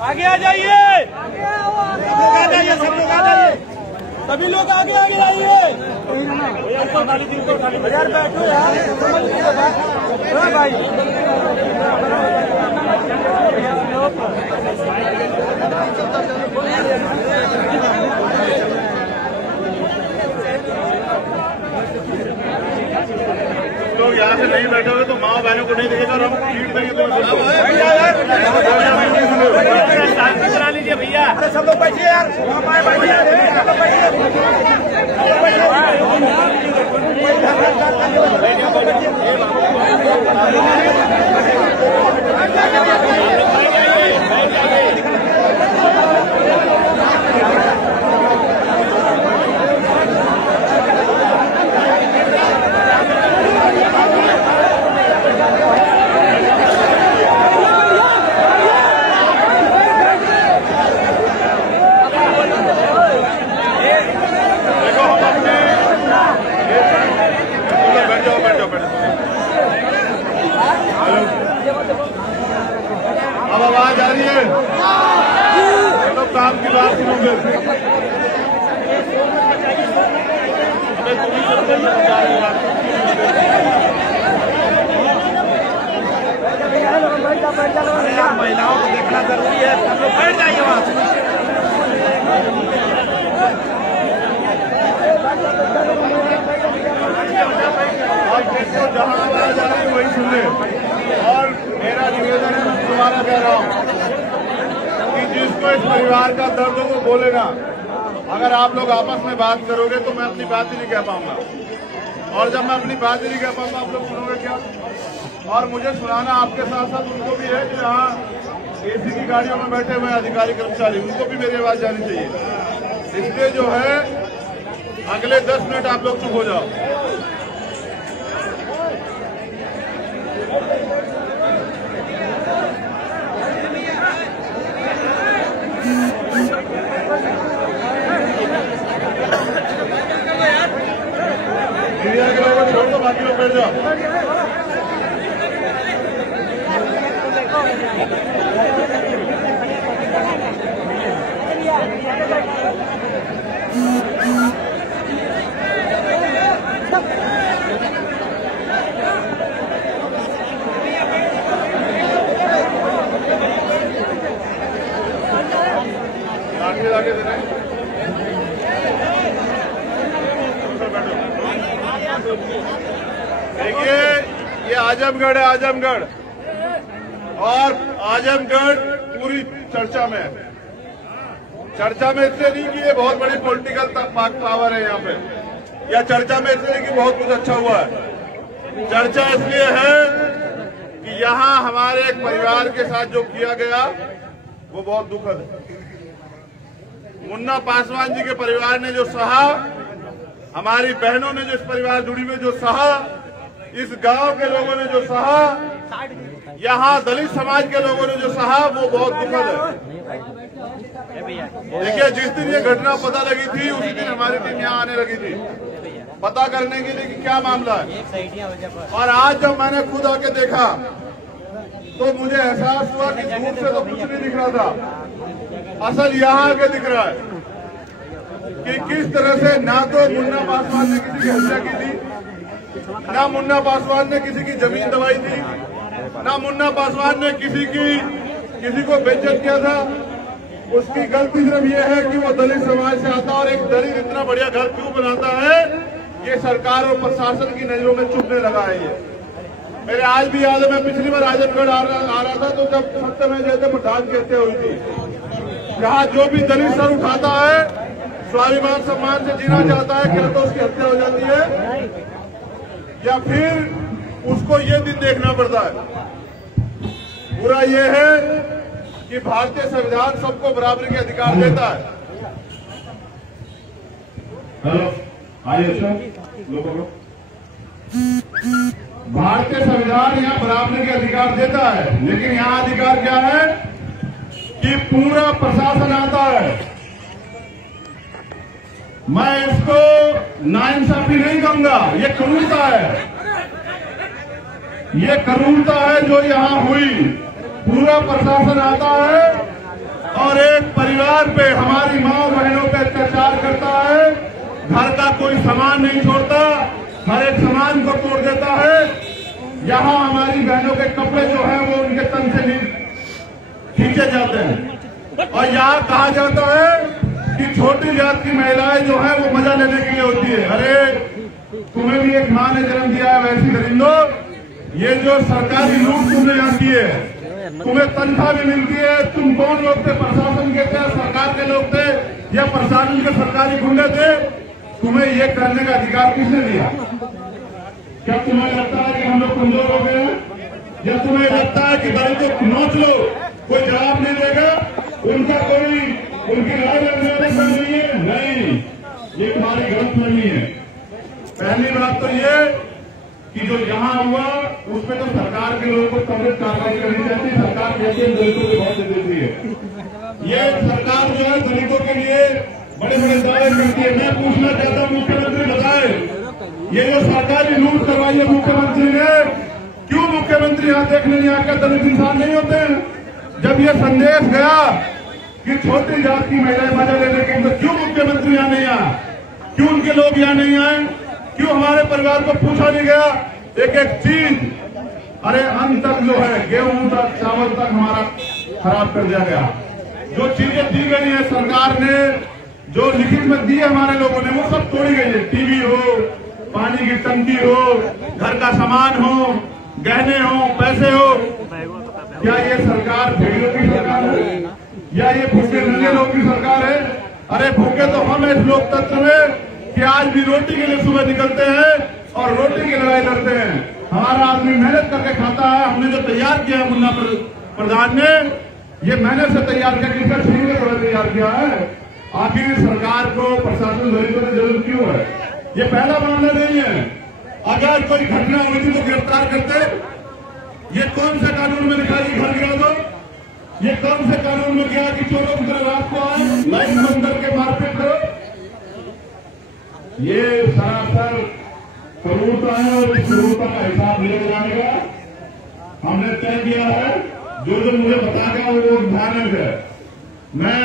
आगे आ जाइए, आ जाइए, सब लोग आ जाइए, सभी लोग आगे आगे आइए। यार बैठो यार भाई। लोग यहाँ से नहीं बैठे हुए तो माँ बहनों को नहीं दिखेगा और हम सीट देंगे तो करा लीजिए भैया। अरे सब लोग बैठिए यार, बैठिए। अब आवाज आ रही है तो काम की बात सुनोगे। महिलाओं को देखना जरूरी है, सब लोग बैठ जाइए वहाँ। जहाँ आवाज आ रही है वही सुन ले। और मेरा निवेदन है, मैं दोबारा कह रहा हूँ कि जिसको इस परिवार का दर्द हो वो बोले ना। अगर आप लोग आपस में बात करोगे तो मैं अपनी बात ही नहीं कह पाऊंगा, और जब मैं अपनी बात ही नहीं कह पाऊंगा आप लोग सुनोगे क्या? और मुझे सुनाना आपके साथ साथ उनको भी है जो यहाँ एसी की गाड़ियों में बैठे हुए अधिकारी कर्मचारी, उनको भी मेरी आवाज जानी चाहिए। इसलिए जो है अगले 10 मिनट आप लोग चुप हो जाओ। मीडिया के लोगों को छोड़ दो, बाकी लोग बैठ जाओ। लाके दे रहे हैं। देखिए ये आजमगढ़ है, आजमगढ़, और आजमगढ़ पूरी चर्चा में है। चर्चा में इसलिए नहीं कि ये बहुत बड़ी पॉलिटिकल पावर है यहाँ पे, या चर्चा में इसलिए नहीं कि बहुत कुछ अच्छा हुआ है। चर्चा इसलिए है कि यहाँ हमारे एक परिवार के साथ जो किया गया वो बहुत दुखद है। मुन्ना पासवान जी के परिवार ने जो सहा, हमारी बहनों ने जो इस परिवार जुड़ी में जो सहा, इस गांव के लोगों ने जो सहा, यहाँ दलित समाज के लोगों ने जो सहा, वो बहुत दुखद है। देखिए, जिस दिन ये घटना पता लगी थी उसी दिन हमारी टीम यहाँ आने लगी थी पता करने के लिए कि क्या मामला है। और आज जब मैंने खुद आके देखा तो मुझे एहसास हुआ कि दूर से तो कुछ नहीं दिख रहा था, असल यहाँ आके दिख रहा है कि किस तरह से ना तो मुन्ना पासवान ने किसी की हत्या की थी, ना मुन्ना पासवान ने किसी की जमीन दबाई थी, ना मुन्ना पासवान ने किसी को बेइज्जत किया था। उसकी गलती सिर्फ ये है कि वो दलित समाज से आता, और एक दलित इतना बढ़िया घर क्यों बनाता है, ये सरकार और प्रशासन की नजरों में चुभने लगा है। ये मेरे आज भी याद है, मैं पिछली बार आजमगढ़ आ रहा था तो जब सत्यमेव जयते डांस कहते हुई थी, जहाँ जो भी दलित सर उठाता है, स्वाभिमान सम्मान से जीना चाहता है, क्या तो उसकी हत्या हो जाती है या फिर उसको ये दिन देखना पड़ता है। पूरा ये है कि भारतीय संविधान सबको बराबरी के अधिकार देता है। हेलो, आइए सर, लोगों को भारतीय संविधान यहाँ बराबरी के अधिकार देता है, लेकिन यहाँ अधिकार क्या है कि पूरा प्रशासन आता है। मैं इसको नाइंसाफी नहीं कहूंगा, ये क्रूरता है, ये क्रूरता है जो यहाँ हुई। पूरा प्रशासन आता है और एक परिवार पे, हमारी माँ बहनों पे अत्याचार करता है, घर का कोई सामान नहीं छोड़ता, हर एक सामान को तोड़ देता है। यहाँ हमारी बहनों के कपड़े जो हैं वो उनके तन से खींचे जाते हैं, और यहाँ कहा जाता है कि छोटी जात की महिलाएं जो है वो मजा लेने के लिए होती है। अरे तुम्हें भी एक माँ ने जन्म दिया है, वैसी दरिंदो, ये जो सरकारी लूट तुमने यहाँ की है, तुम्हें तनख्वाह भी मिलती है, तुम कौन लोग थे, प्रशासन के थे, सरकार के लोग थे, या प्रशासन के सरकारी गुंडे थे? तुम्हें ये करने का अधिकार किसने दिया? क्या तुम्हें लगता है कि हम लोग कमजोर हो गए हैं, या तुम्हें लगता है कि दलितों को नोच लो, कोई जवाब नहीं देगा, उनकी राय लगने वाले नहीं है? नहीं, ये तुम्हारी गलतफहमी है। पहली बात तो ये कि जो यहाँ हुआ उसमें तो सरकार के लोगों को त्वरित कार्रवाई करनी चाहिए। सरकार कहती है दलितों को बहुत दे देती है, ये सरकार जो है दलितों के लिए बड़े बड़े दावे करती है। मैं पूछना चाहता हूँ, मुख्यमंत्री बताए, ये जो सरकारी लूट करवाई है मुख्यमंत्री ने, क्यों मुख्यमंत्री यहाँ देखने नहीं आकर? दलित इंसान नहीं होते हैं? जब ये संदेश गया कि छोटी जात की महिलाएं मजा लेने के अंदर, क्यों मुख्यमंत्री यहाँ नहीं आया? क्यों उनके लोग यहाँ नहीं आए? क्यों हमारे परिवार को पूछा नहीं गया एक एक चीज? अरे अंत तक जो है गेहूं तक, चावल तक हमारा खराब कर दिया गया। जो चीजें दी गई है सरकार ने, जो लिखित में दी है हमारे लोगों ने, वो सब तोड़ी गई है। टीवी हो, पानी की टंकी हो, घर का सामान हो, गहने हो, पैसे हो। क्या ये सरकार भेड़ियों की सरकार है या ये भूखे नंगे लोगों की सरकार है? अरे भूखे तो हम इस लोकतंत्र में कि आज भी रोटी के लिए सुबह निकलते हैं और रोटी की लड़ाई लड़ते हैं। हमारा आदमी मेहनत करके खाता है। हमने जो तैयार किया मुन्ना प्रधान ने, ये मेहनत से तैयार किया, किसका छीन के थोड़ा तैयार किया है। आखिर सरकार को, प्रशासन दलितों की जरूरत क्यों है? ये पहला मामला नहीं है। अगर कोई घटना हुई थी तो गिरफ्तार करते। ये कौन सा कानून में लिखा कि घर गिरा दो? ये कौन से कानून में किया कि चोरों की तरह रात को आए, लाइट बंद करके मारपीट करो? ये सरासर क्रूरता है, और इस क्रूरता का हिसाब ले जाने का हमने तय किया है। जो मुझे बताएगा वो भयानक है। मैं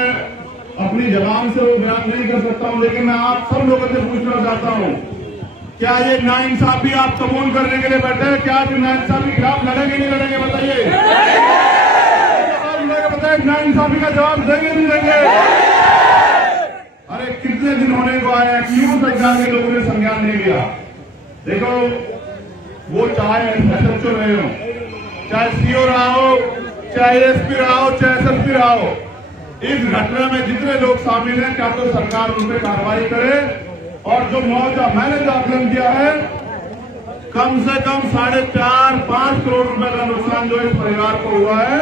अपनी जबान से वो बयान नहीं कर सकता हूं, लेकिन मैं आप सब लोगों से पूछना चाहता हूं, क्या ये नाइंसाफी आप कबूल करने के लिए बैठे हैं? क्या आप नाइंसाफी के खिलाफ लड़ेंगे नहीं लड़ेंगे? बताइए। बताइए, नाइंसाफी का जवाब देंगे नहीं देंगे? अरे कितने दिन होने को आए हैं, क्यों सरकार के लोगों ने संज्ञान नहीं लिया? देखो, वो चाहे एसएचओ रहे हो, चाहे सीओ रहा हो, चाहे एसपी रहा हो, चाहे एसएसपी रहा हो, इस घटना में जितने लोग शामिल हैं क्या तो सरकार उन पर कार्रवाई करे और जो मुआवजा मैंने जो आकलन किया है कम से कम 4.5-5 करोड़ रुपए का नुकसान जो इस परिवार को हुआ है,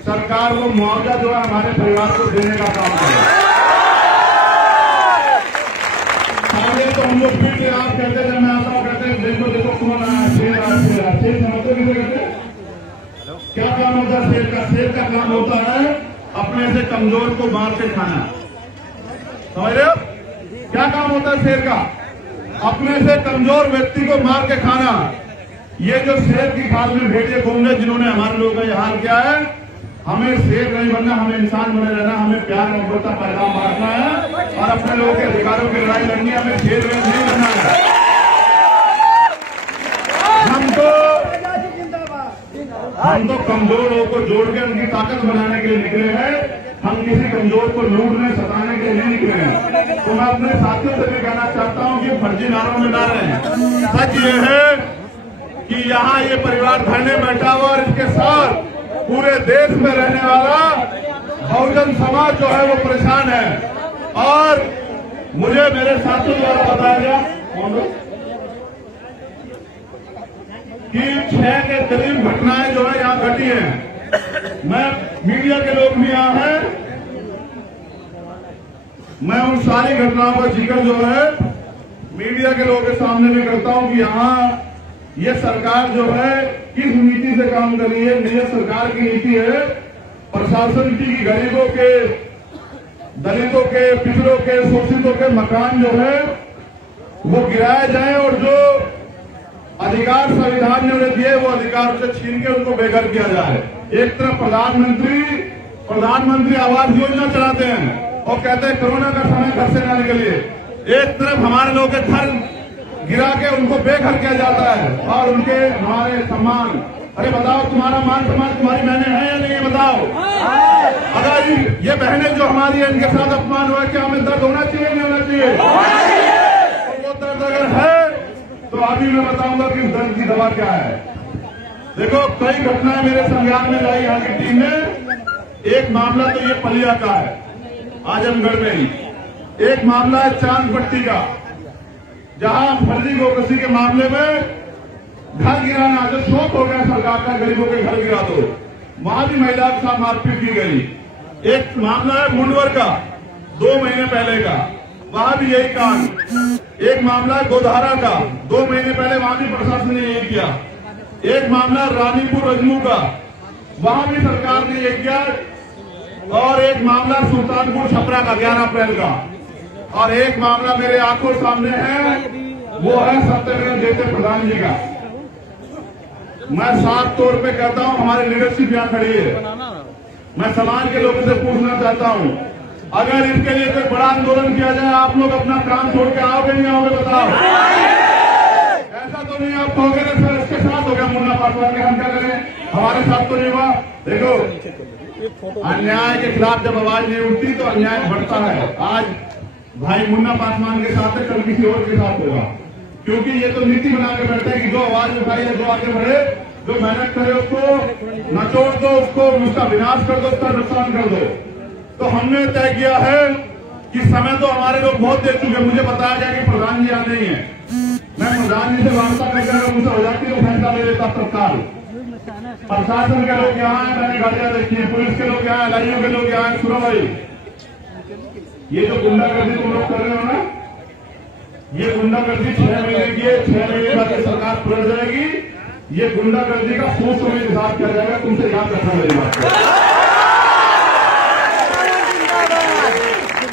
सरकार वो मुआवजा जो है हमारे परिवार को देने का काम करे। पहले तो हम लोग फिर आप कहते जब मैं आता हूँ कहते देखो कौन आया शेर समझते किसे कहते क्या काम होता है शेर का? शेर का काम होता है अपने से कमजोर को मार के खाना। समझ रहे हो क्या काम होता है शेर का? अपने से कमजोर व्यक्ति को मार के खाना। ये जो शेर की खाल में भेड़िए घूम रहे जिन्होंने हमारे लोगों का ये हाल किया है, हमें शेर नहीं बनना, हमें इंसान बने रहना, हमें प्यार मोहब्बत का पैगाम बांटना है और अपने लोगों के अधिकारों की लड़ाई लड़नी है। हमें शेर नहीं बनना है। हम तो कमजोर लोगों को जोड़ के उनकी ताकत बनाने के लिए निकले हैं। हम किसी कमजोर को लूटने सताने के लिए नहीं निकले हैं। तो मैं अपने साथियों से भी कहना चाहता हूं कि फर्जी नारों में ना रहें। सच ये है कि यहाँ ये परिवार धरने बैठा हुआ और इसके साथ पूरे देश में रहने वाला बहुजन समाज जो है वो परेशान है। और मुझे मेरे साथियों द्वारा बताया गया कि 6 के करीब घटनाएं जो है यहाँ घटी हैं। मैं मीडिया के लोग भी यहाँ हैं, मैं उन सारी घटनाओं का जिक्र जो है मीडिया के लोगों के सामने भी करता हूं कि यहाँ ये सरकार जो है किस नीति से काम कर रही है। मेरी सरकार की नीति है प्रशासन की गरीबों के, दलितों के, पिछड़ों के, शोषितों के मकान जो है वो गिराए जाए और जो अधिकार संविधान ने उन्हें दिए वो अधिकार से छीन के उनको बेघर किया जाए। एक तरफ प्रधानमंत्री आवास योजना चलाते हैं और कहते हैं कोरोना का समय घर से न निकलिए। एक तरफ हमारे लोगों के घर गिरा के उनको बेघर किया जाता है और उनके हमारे सम्मान। अरे बताओ तुम्हारा मान सम्मान तुम्हारी बहनें हैं या नहीं है? बताओ। अगर ये बहनें जो हमारी है इनके साथ अपमान हुआ, क्या हमें दर्द होना चाहिए नहीं होना चाहिए? वो दर्द अगर है तो अभी मैं बताऊंगा कि उस दर्द की दवा क्या है। देखो कई घटनाएं मेरे संज्ञान में लाई यहाँ की टीम ने। एक मामला तो ये पलिया का है आजमगढ़ में ही। एक मामला है चांदपट्टी का जहां फर्जी गोकसी के मामले में घर गिराना जो शौक हो गया सरकार का, गरीबों के घर गिरा दो, वहां भी महिला के साथ मारपीट की गई। एक मामला है मुंडवर का 2 महीने पहले का, वहां भी यही कांड। एक मामला है गोधारा का 2 महीने पहले, वहां भी प्रशासन ने यही किया। एक मामला रानीपुर रजनू का, वहां भी सरकार ने यही किया। और एक मामला सुल्तानपुर छपरा का 11 अप्रैल का। और एक मामला मेरे आंखों सामने है, वो है सत्येंद्र जैसे प्रधान जी का। मैं साफ तौर पे कहता हूं हमारी लीडरशिप यहां खड़ी है। मैं समाज के लोगों से पूछना चाहता हूं अगर इसके लिए कोई बड़ा आंदोलन किया जाए आप लोग अपना काम छोड़ के आओगे नहीं आओगे? बताओ। ऐसा तो नहीं आप कहोगे ना सर इसके साथ हो गया मुन्ना पासवान के, हम क्या करें? हमारे साथ तो नहीं हुआ। देखो अन्याय के खिलाफ जब आवाज नहीं उठती तो अन्याय बढ़ता है। आज भाई मुन्ना पासवान के साथ है, कल किसी और के साथ होगा। क्योंकि ये तो नीति बना के बैठे हैं कि जो आवाज उठाई है, जो आगे बढ़े, जो मेहनत करे उसको नचोड़ दो, उसको उसका विनाश कर दो, उसका नुकसान कर दो। तो हमने तय किया है कि समय तो हमारे लोग बहुत दे चुके। मुझे बताया गया कि प्रधान जी यहाँ नहीं है। मैं प्रधान जी से वार्ता करके मुझसे हो जाती है फैसला ले लेता तत्काल। प्रशासन के लोग यहाँ है, मैंने गाड़ियां देखी है, पुलिस के लोग यहाँ है, लाइयों के लोग यहाँ है। सुनो भाई, ये जो गुंडागर्दी तुम लोग कर रहे हो ना, ये गुंडागर्दी 6 महीने की है। 6 महीने बाद सरकार पलट जाएगी। ये गुंडागर्दी का सूत्र में हिसाब किया जाएगा। तुमसे याद रखना मेरी बात।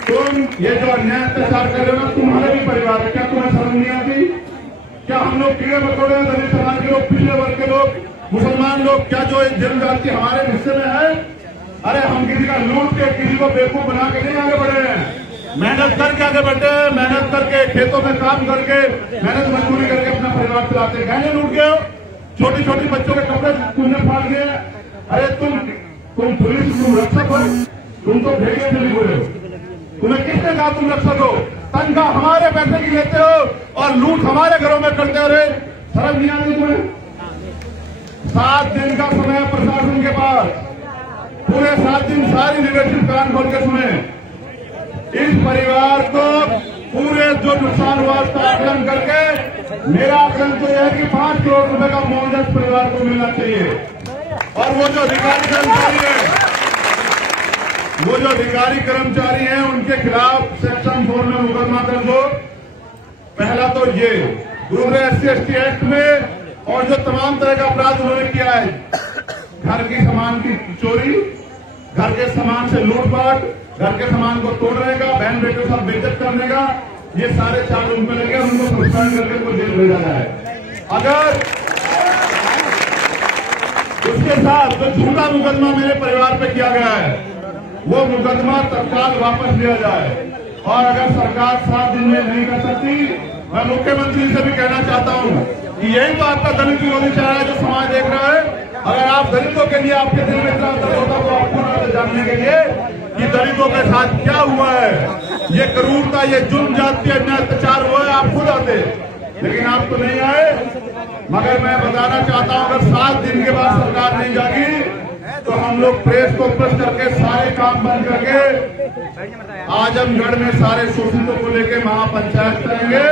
तुम ये जो अन्याय अत्याचार कर रहे हो ना, तुम्हारे भी परिवार है, क्या तुम्हें शर्म नहीं आती? क्या हम लोग कीड़े मकोड़े, दलित समाज के लोग, पिछले वर्ग के लोग, मुसलमान लोग, क्या जो जनजाति हमारे हिस्से में है, अरे हम किसी का लूट के किसी को बेवकूफ बना के नहीं आगे बढ़े हैं। मेहनत करके आगे बढ़े, मेहनत करके खेतों में काम करके मेहनत मजदूरी करके अपना परिवार चलाते। गहने लूट गए हो, छोटी छोटी बच्चों के कपड़े तुमने फाड़ दिए। अरे तुम पुलिस, तुम रक्षक हो, तुम तो भेड़िए से निकले हो। तुम्हें किसने कहा तुम रक्षक हो? तनख्वाह हमारे पैसे की लेते हो और लूट हमारे घरों में करते हो। रे शर्म नहीं आती तुम्हें? 7 दिन का समय प्रशासन के पास, पूरे 7 दिन सारी लीडरशिप कान खोल के सुने। इस परिवार को पूरे जो नुकसान हुआ उसका आकलन करके मेरा आकलन तो यह है कि 5 करोड़ रुपए का मुआवजा परिवार को मिलना चाहिए। और वो जो अधिकारी कर्मचारी हैं उनके खिलाफ सेक्शन 4 में मुकदमा दर्ज हो। पहला तो ये, दूसरे SC/ST एक्ट में और जो तमाम तरह का अपराध उन्होंने किया है, घर की सामान की चोरी, घर के सामान से लूटपाट, घर के सामान को तोड़ने का, बहन बेटे के साथ बेइज्जत करने का, ये सारे चार्ज उन पर लगे, उनको सस्पेंड करके उनको जेल भेजा जाए। अगर उसके साथ जो झूठा मुकदमा मेरे परिवार पे किया गया है वो मुकदमा तत्काल वापस लिया जाए। और अगर सरकार 7 दिन में नहीं कर सकती, मैं मुख्यमंत्री से भी कहना चाहता हूं कि यही तो आपका दलित विरोधी चेहरा है जो समाज देख रहा है। अगर आप दलितों के लिए आपके दिल में इतना दर्द होता तो आप पूर्ण जानने के लिए कि दलितों के साथ क्या हुआ है, ये क्रूरता, ये जुर्म, जातीय अत्याचार हुआ है, आप खुद आते, लेकिन आप तो नहीं आए। मगर मैं बताना चाहता हूं अगर 7 दिन के बाद सरकार नहीं जागी तो हम लोग प्रेस कॉन्फ्रेंस करके सारे काम बंद करके आजमगढ़ में सारे शोषितों को लेकर महापंचायत करेंगे।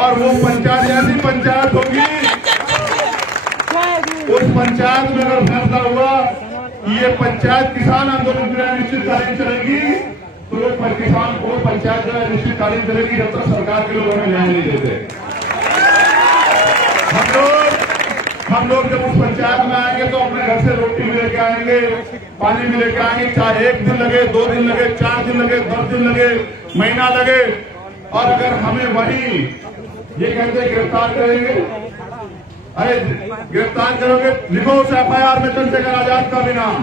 और वो पंचायत ऐसी पंचायत होगी, उस पंचायत में अगर फैसला हुआ कि ये पंचायत किसान आंदोलन की निश्चितकालीन चलेगी तो वो किसान को पंचायत जो है निश्चितकालीन चलेगी जब तक सरकार के लोग हमें न्याय नहीं देते। हम लोग जब उस पंचायत में आएंगे तो अपने घर से रोटी भी लेके आएंगे, पानी भी लेके आएंगे, चाहे 1 दिन लगे, 2 दिन लगे, 4 दिन लगे, 10 दिन लगे, महीना लगे। और अगर हमें वही ये कहते गिरफ्तार करेंगे, अरे गिरफ्तार करोगे, लिखो उस FIR में चंद्रशेखर आजाद का भी नाम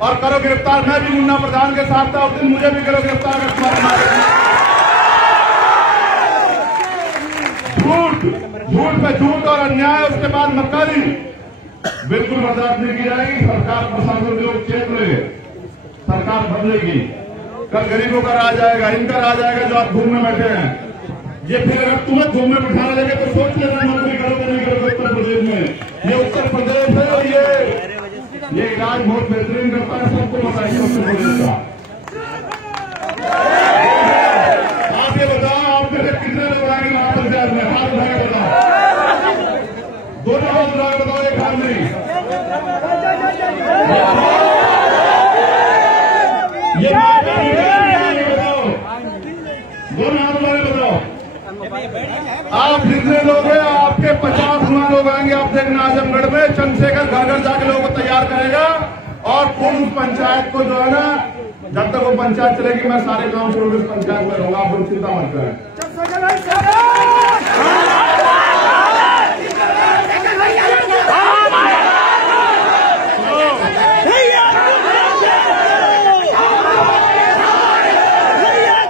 और करो गिरफ्तार। मैं भी मुन्ना प्रधान के साथ था, उस दिन मुझे भी करो गिरफ्तार। झूठ पे झूठ और अन्याय, उसके बाद मक्कारी बिल्कुल बर्दाश्त नहीं की जाएगी। सरकार प्रशासन लोग चेत रहे, सरकार बदलेगी। कल गरीबों का राज आएगा, इनका राज आएगा जो आप धूम में बैठे हैं। ये फिर अगर तुम्हें धूम में बिठाने लगे तो सोच लेना नौकरी करोगे नहीं करोगे उत्तर प्रदेश में। ये उत्तर प्रदेश है और ये इलाज बहुत बेहतरीन करता है, सबको बताइए उत्तर प्रदेश का। आप ये बताओ आप में से कितने लोग आएंगे महापंचायत में? हाथ उठा के बताओ, दोनों हाथ उठा के बताओ, एक हाथ नहीं। ये बताओ, दोनों हाथ उठा के बताओ। आप जितने लोग हैं आपके 50 गुना लोग आएंगे। आप देखना आजमगढ़ में चंद्रशेखर घर घर जाके लोगों को तैयार करेगा और खुद उस पंचायत को जो है ना, जब तक वो पंचायत चलेगी मैं सारे काम छोड़ उस पंचायत में रहूंगा। आप चिंता मत करें।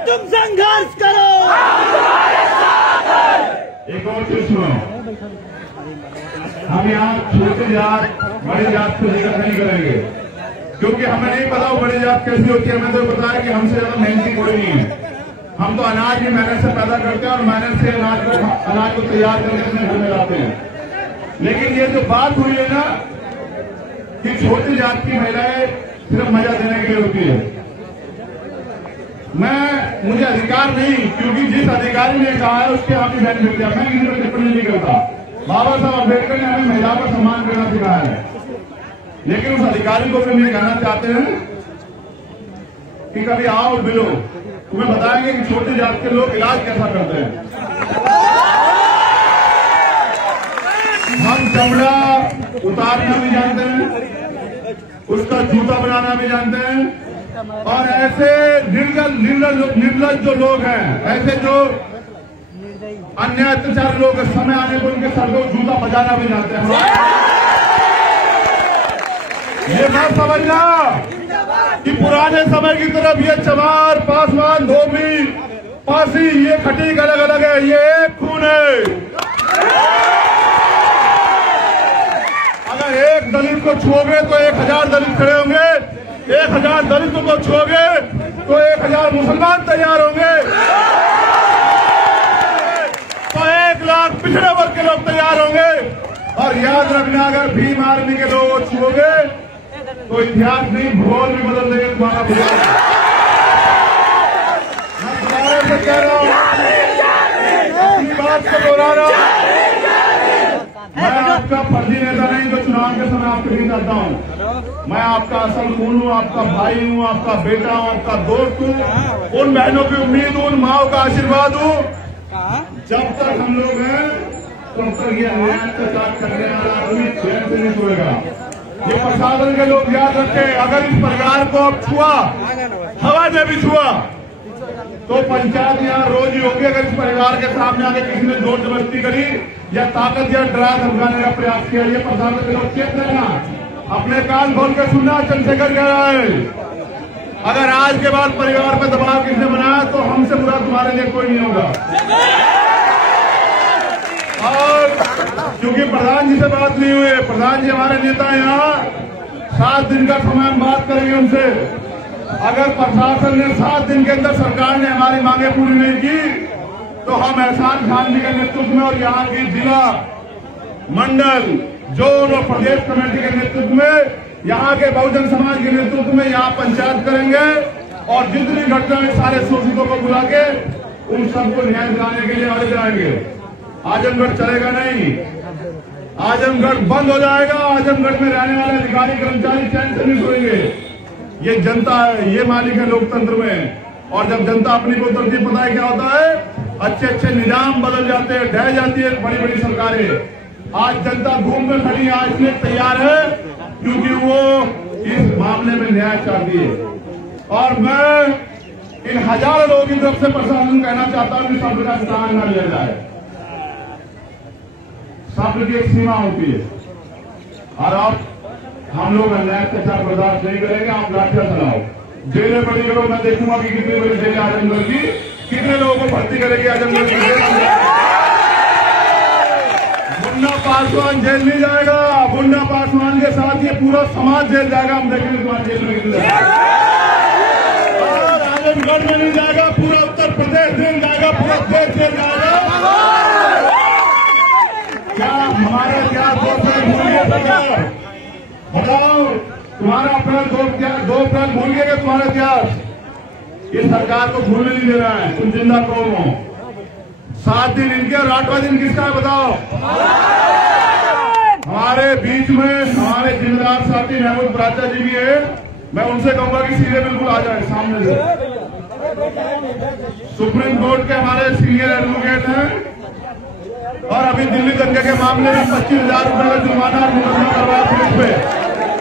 तुम संघर्ष करो। एक और चीज सुनो, हम यहाँ छोटी जात बड़ी जात से जिक्र नहीं करेंगे क्योंकि हमें नहीं पता वो बड़ी जात कैसी होती है। हमें तो पता है कि हमसे ज्यादा मेहनती कोई नहीं है। हम तो अनाज भी मेहनत से पैदा करते हैं और मेहनत से अनाज को तैयार करके अपने घर में लाते हैं। लेकिन ये जो बात हुई है ना कि छोटी जात की महिलाएं सिर्फ मजा देने के लिए होती है, मुझे अधिकार नहीं, क्योंकि जिस अधिकारी ने कहा है उसके आप ही बेनिफिट दिया। मैं किसी पर टिप्पणी नहीं करता। बाबा साहब अम्बेडकर ने हमें महिलाओं का सम्मान करना सिखाया है, लेकिन उस अधिकारी को भी ये कहना चाहते हैं कि कभी आओ मिलो, तुम्हें बताएंगे कि छोटी जात के लोग इलाज कैसा करते हैं। हम चमड़ा उतारना भी जानते हैं, उसका जूता बनाना भी जानते हैं, और ऐसे निर्लज जो लोग हैं, ऐसे जो अन्य अत्याचार लोग समय आने पर उनके सर को जूता बजाना भी जानते हैं। ये ना समझना कि पुराने समय की तरफ ये चमार, पासवान, धोबी, पासी, ये खटीक अलग अलग है, ये एक खून है। अगर एक दलित को छुओगे तो 1000 दलित खड़े होंगे, 1000 दलितों को छुओगे तो 1000 मुसलमान तैयार होंगे, तो 1 लाख पिछड़े वर्ग के लोग तैयार होंगे। और याद रखना अगर भीम आर्मी के लोग छुओगे तो इतिहास नहीं भूगोल भी बदल देंगे तुम्हारा भूगोल। मैं दोबारा से कह रहा हूँ, अपनी बात को दोहरा रहा हूँ, मैं आपका फर्जी नेता नहीं जो चुनाव के समय आपको नहीं करता हूँ। मैं आपका असल खून हूँ, आपका भाई हूँ, आपका बेटा हूँ, आपका दोस्त हूँ, उन बहनों की उम्मीद हूँ, उन माओ का आशीर्वाद हूँ। जब तक हम लोग हैं तब तक ये अन्याय अत्याचार करने वाला आदमी चैन से नहीं सोएगा। ये प्रशासन के लोग याद रखें, अगर इस परिवार को अब छुआ, हवा में भी छुआ, तो पंचायत यहाँ रोज ही होगी। अगर इस परिवार के सामने आके किसी ने जोर जबरदस्ती करी या ताकत या डरा धमकाने का प्रयास किया, ये प्रशासन के लोग चेत रहना, अपने कान खोल के सुनना। चंद्रशेखर कह रहा है अगर आज के बाद परिवार पर दबाव किसने बनाया तो हमसे बुरा तुम्हारे लिए कोई नहीं होगा। और क्योंकि प्रधान जी से बात नहीं हुई है, प्रधान जी हमारे नेता यहाँ 7 दिन का समय हम बात करेंगे उनसे। अगर प्रशासन ने 7 दिन के अंदर सरकार ने हमारी मांगे पूरी नहीं की तो हम एहसान खान जी के नेतृत्व में और यहाँ की जिला, मंडल, जोन और प्रदेश कमेटी के नेतृत्व में, यहाँ के बहुजन समाज के नेतृत्व में यहाँ पंचायत करेंगे और जितनी घटनाएं सारे शोषितों को बुला के उन सबको न्याय दिलाने के लिए आगे जाएंगे। आजमगढ़ चलेगा नहीं, आजमगढ़ बंद हो जाएगा। आजमगढ़ में रहने वाले अधिकारी कर्मचारी चैन से नहीं सोएंगे। ये जनता है, ये मालिक है लोकतंत्र में। और जब जनता अपनी को उतरती है, पता है क्या होता है, अच्छे अच्छे निजाम बदल जाते हैं, ढह जाती है बड़ी बड़ी सरकारें। आज जनता घूम में खड़ी आज इसलिए तैयार है क्योंकि वो इस मामले में न्याय चाहती है। और मैं इन हजारों लोगों की तरफ से प्रशासन कहना चाहता हूं कि सब्र का स्थान न लिया जाए। सब्र की एक सीमा होती है और अब हम लोग अन्याय अत्याचार बर्दाश्त नहीं करेंगे। आप लाठियां चलाओ, जेलें बड़ी करो, मैं देखूंगा कि कितनी बड़ी जेल आजमगढ़ की, कितने लोगों को भर्ती करेगी आजमगढ़ की जेल। मुन्ना पासवान जेल नहीं जाएगा, मुन्ना पासवान के साथ ये पूरा समाज जेल जाएगा। हम देखेंगे तुम्हारे जेल में कितने और आजमगढ़ में नहीं जाएगा, पूरा उत्तर प्रदेश जेल जाएगा, पूरा देश जेल जाएगा। क्या हमारा क्या सरकार बताओ, तुम्हारा अप्रैल 2 अप्रैल भूल गए तुम्हारा इतिहास। इस सरकार को भूलने नहीं दे रहा है। तुम जिंदा कौन हो? 7 दिन इनके और 8वां दिन किसका है बताओ? हमारे बीच में हमारे जिम्मेदार साथी महमूद बराचा जी भी है। मैं उनसे कहूंगा कि सीधे बिल्कुल आ जाए सामने से। सुप्रीम कोर्ट के हमारे सीनियर एडवोकेट हैं और अभी दिल्ली दंगे के मामले में 25,000 रुपए का जुर्माना और मुकदमा करवाया पुलिस पे।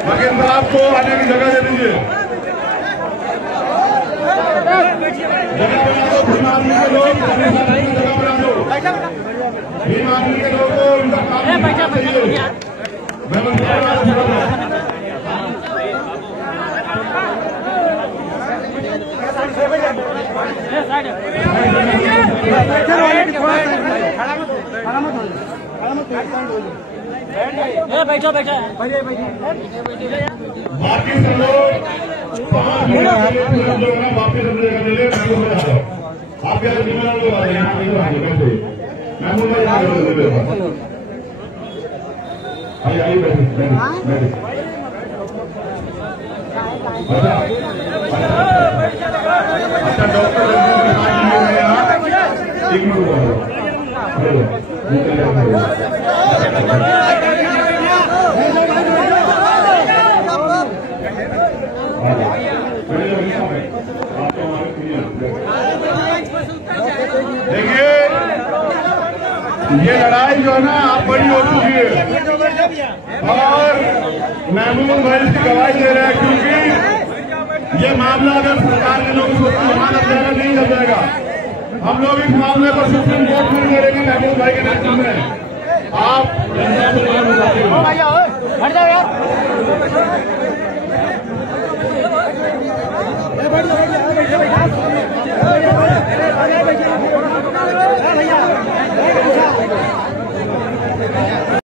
मगर साहब को आने की जगह दे दीजिए। जगह बना दो, भीम आर्मी के लोग जगह बना दो। भीम आर्मी के लोगों को उनका काम चाहिए। बैठो बैठो बाकी सब लोग 5 मिनट जो है वापिस अपने जगह ले ले। आप क्या लोग आ रहे हैं महमूद भाई आइए बैठे। अच्छा डॉक्टर एक मिनट देखिए, ये लड़ाई जो है ना आप बड़ी हो चुकी है और महमूद भाई इसकी गवाही दे रहे हैं क्योंकि ये मामला अगर सरकार के लोग जमानत देगा नहीं चल जाएगा। हम लोग इस मामले पर सुप्रीम कोर्ट में लड़ेंगे महमूद भाई के नेतृत्व में। आप जनता से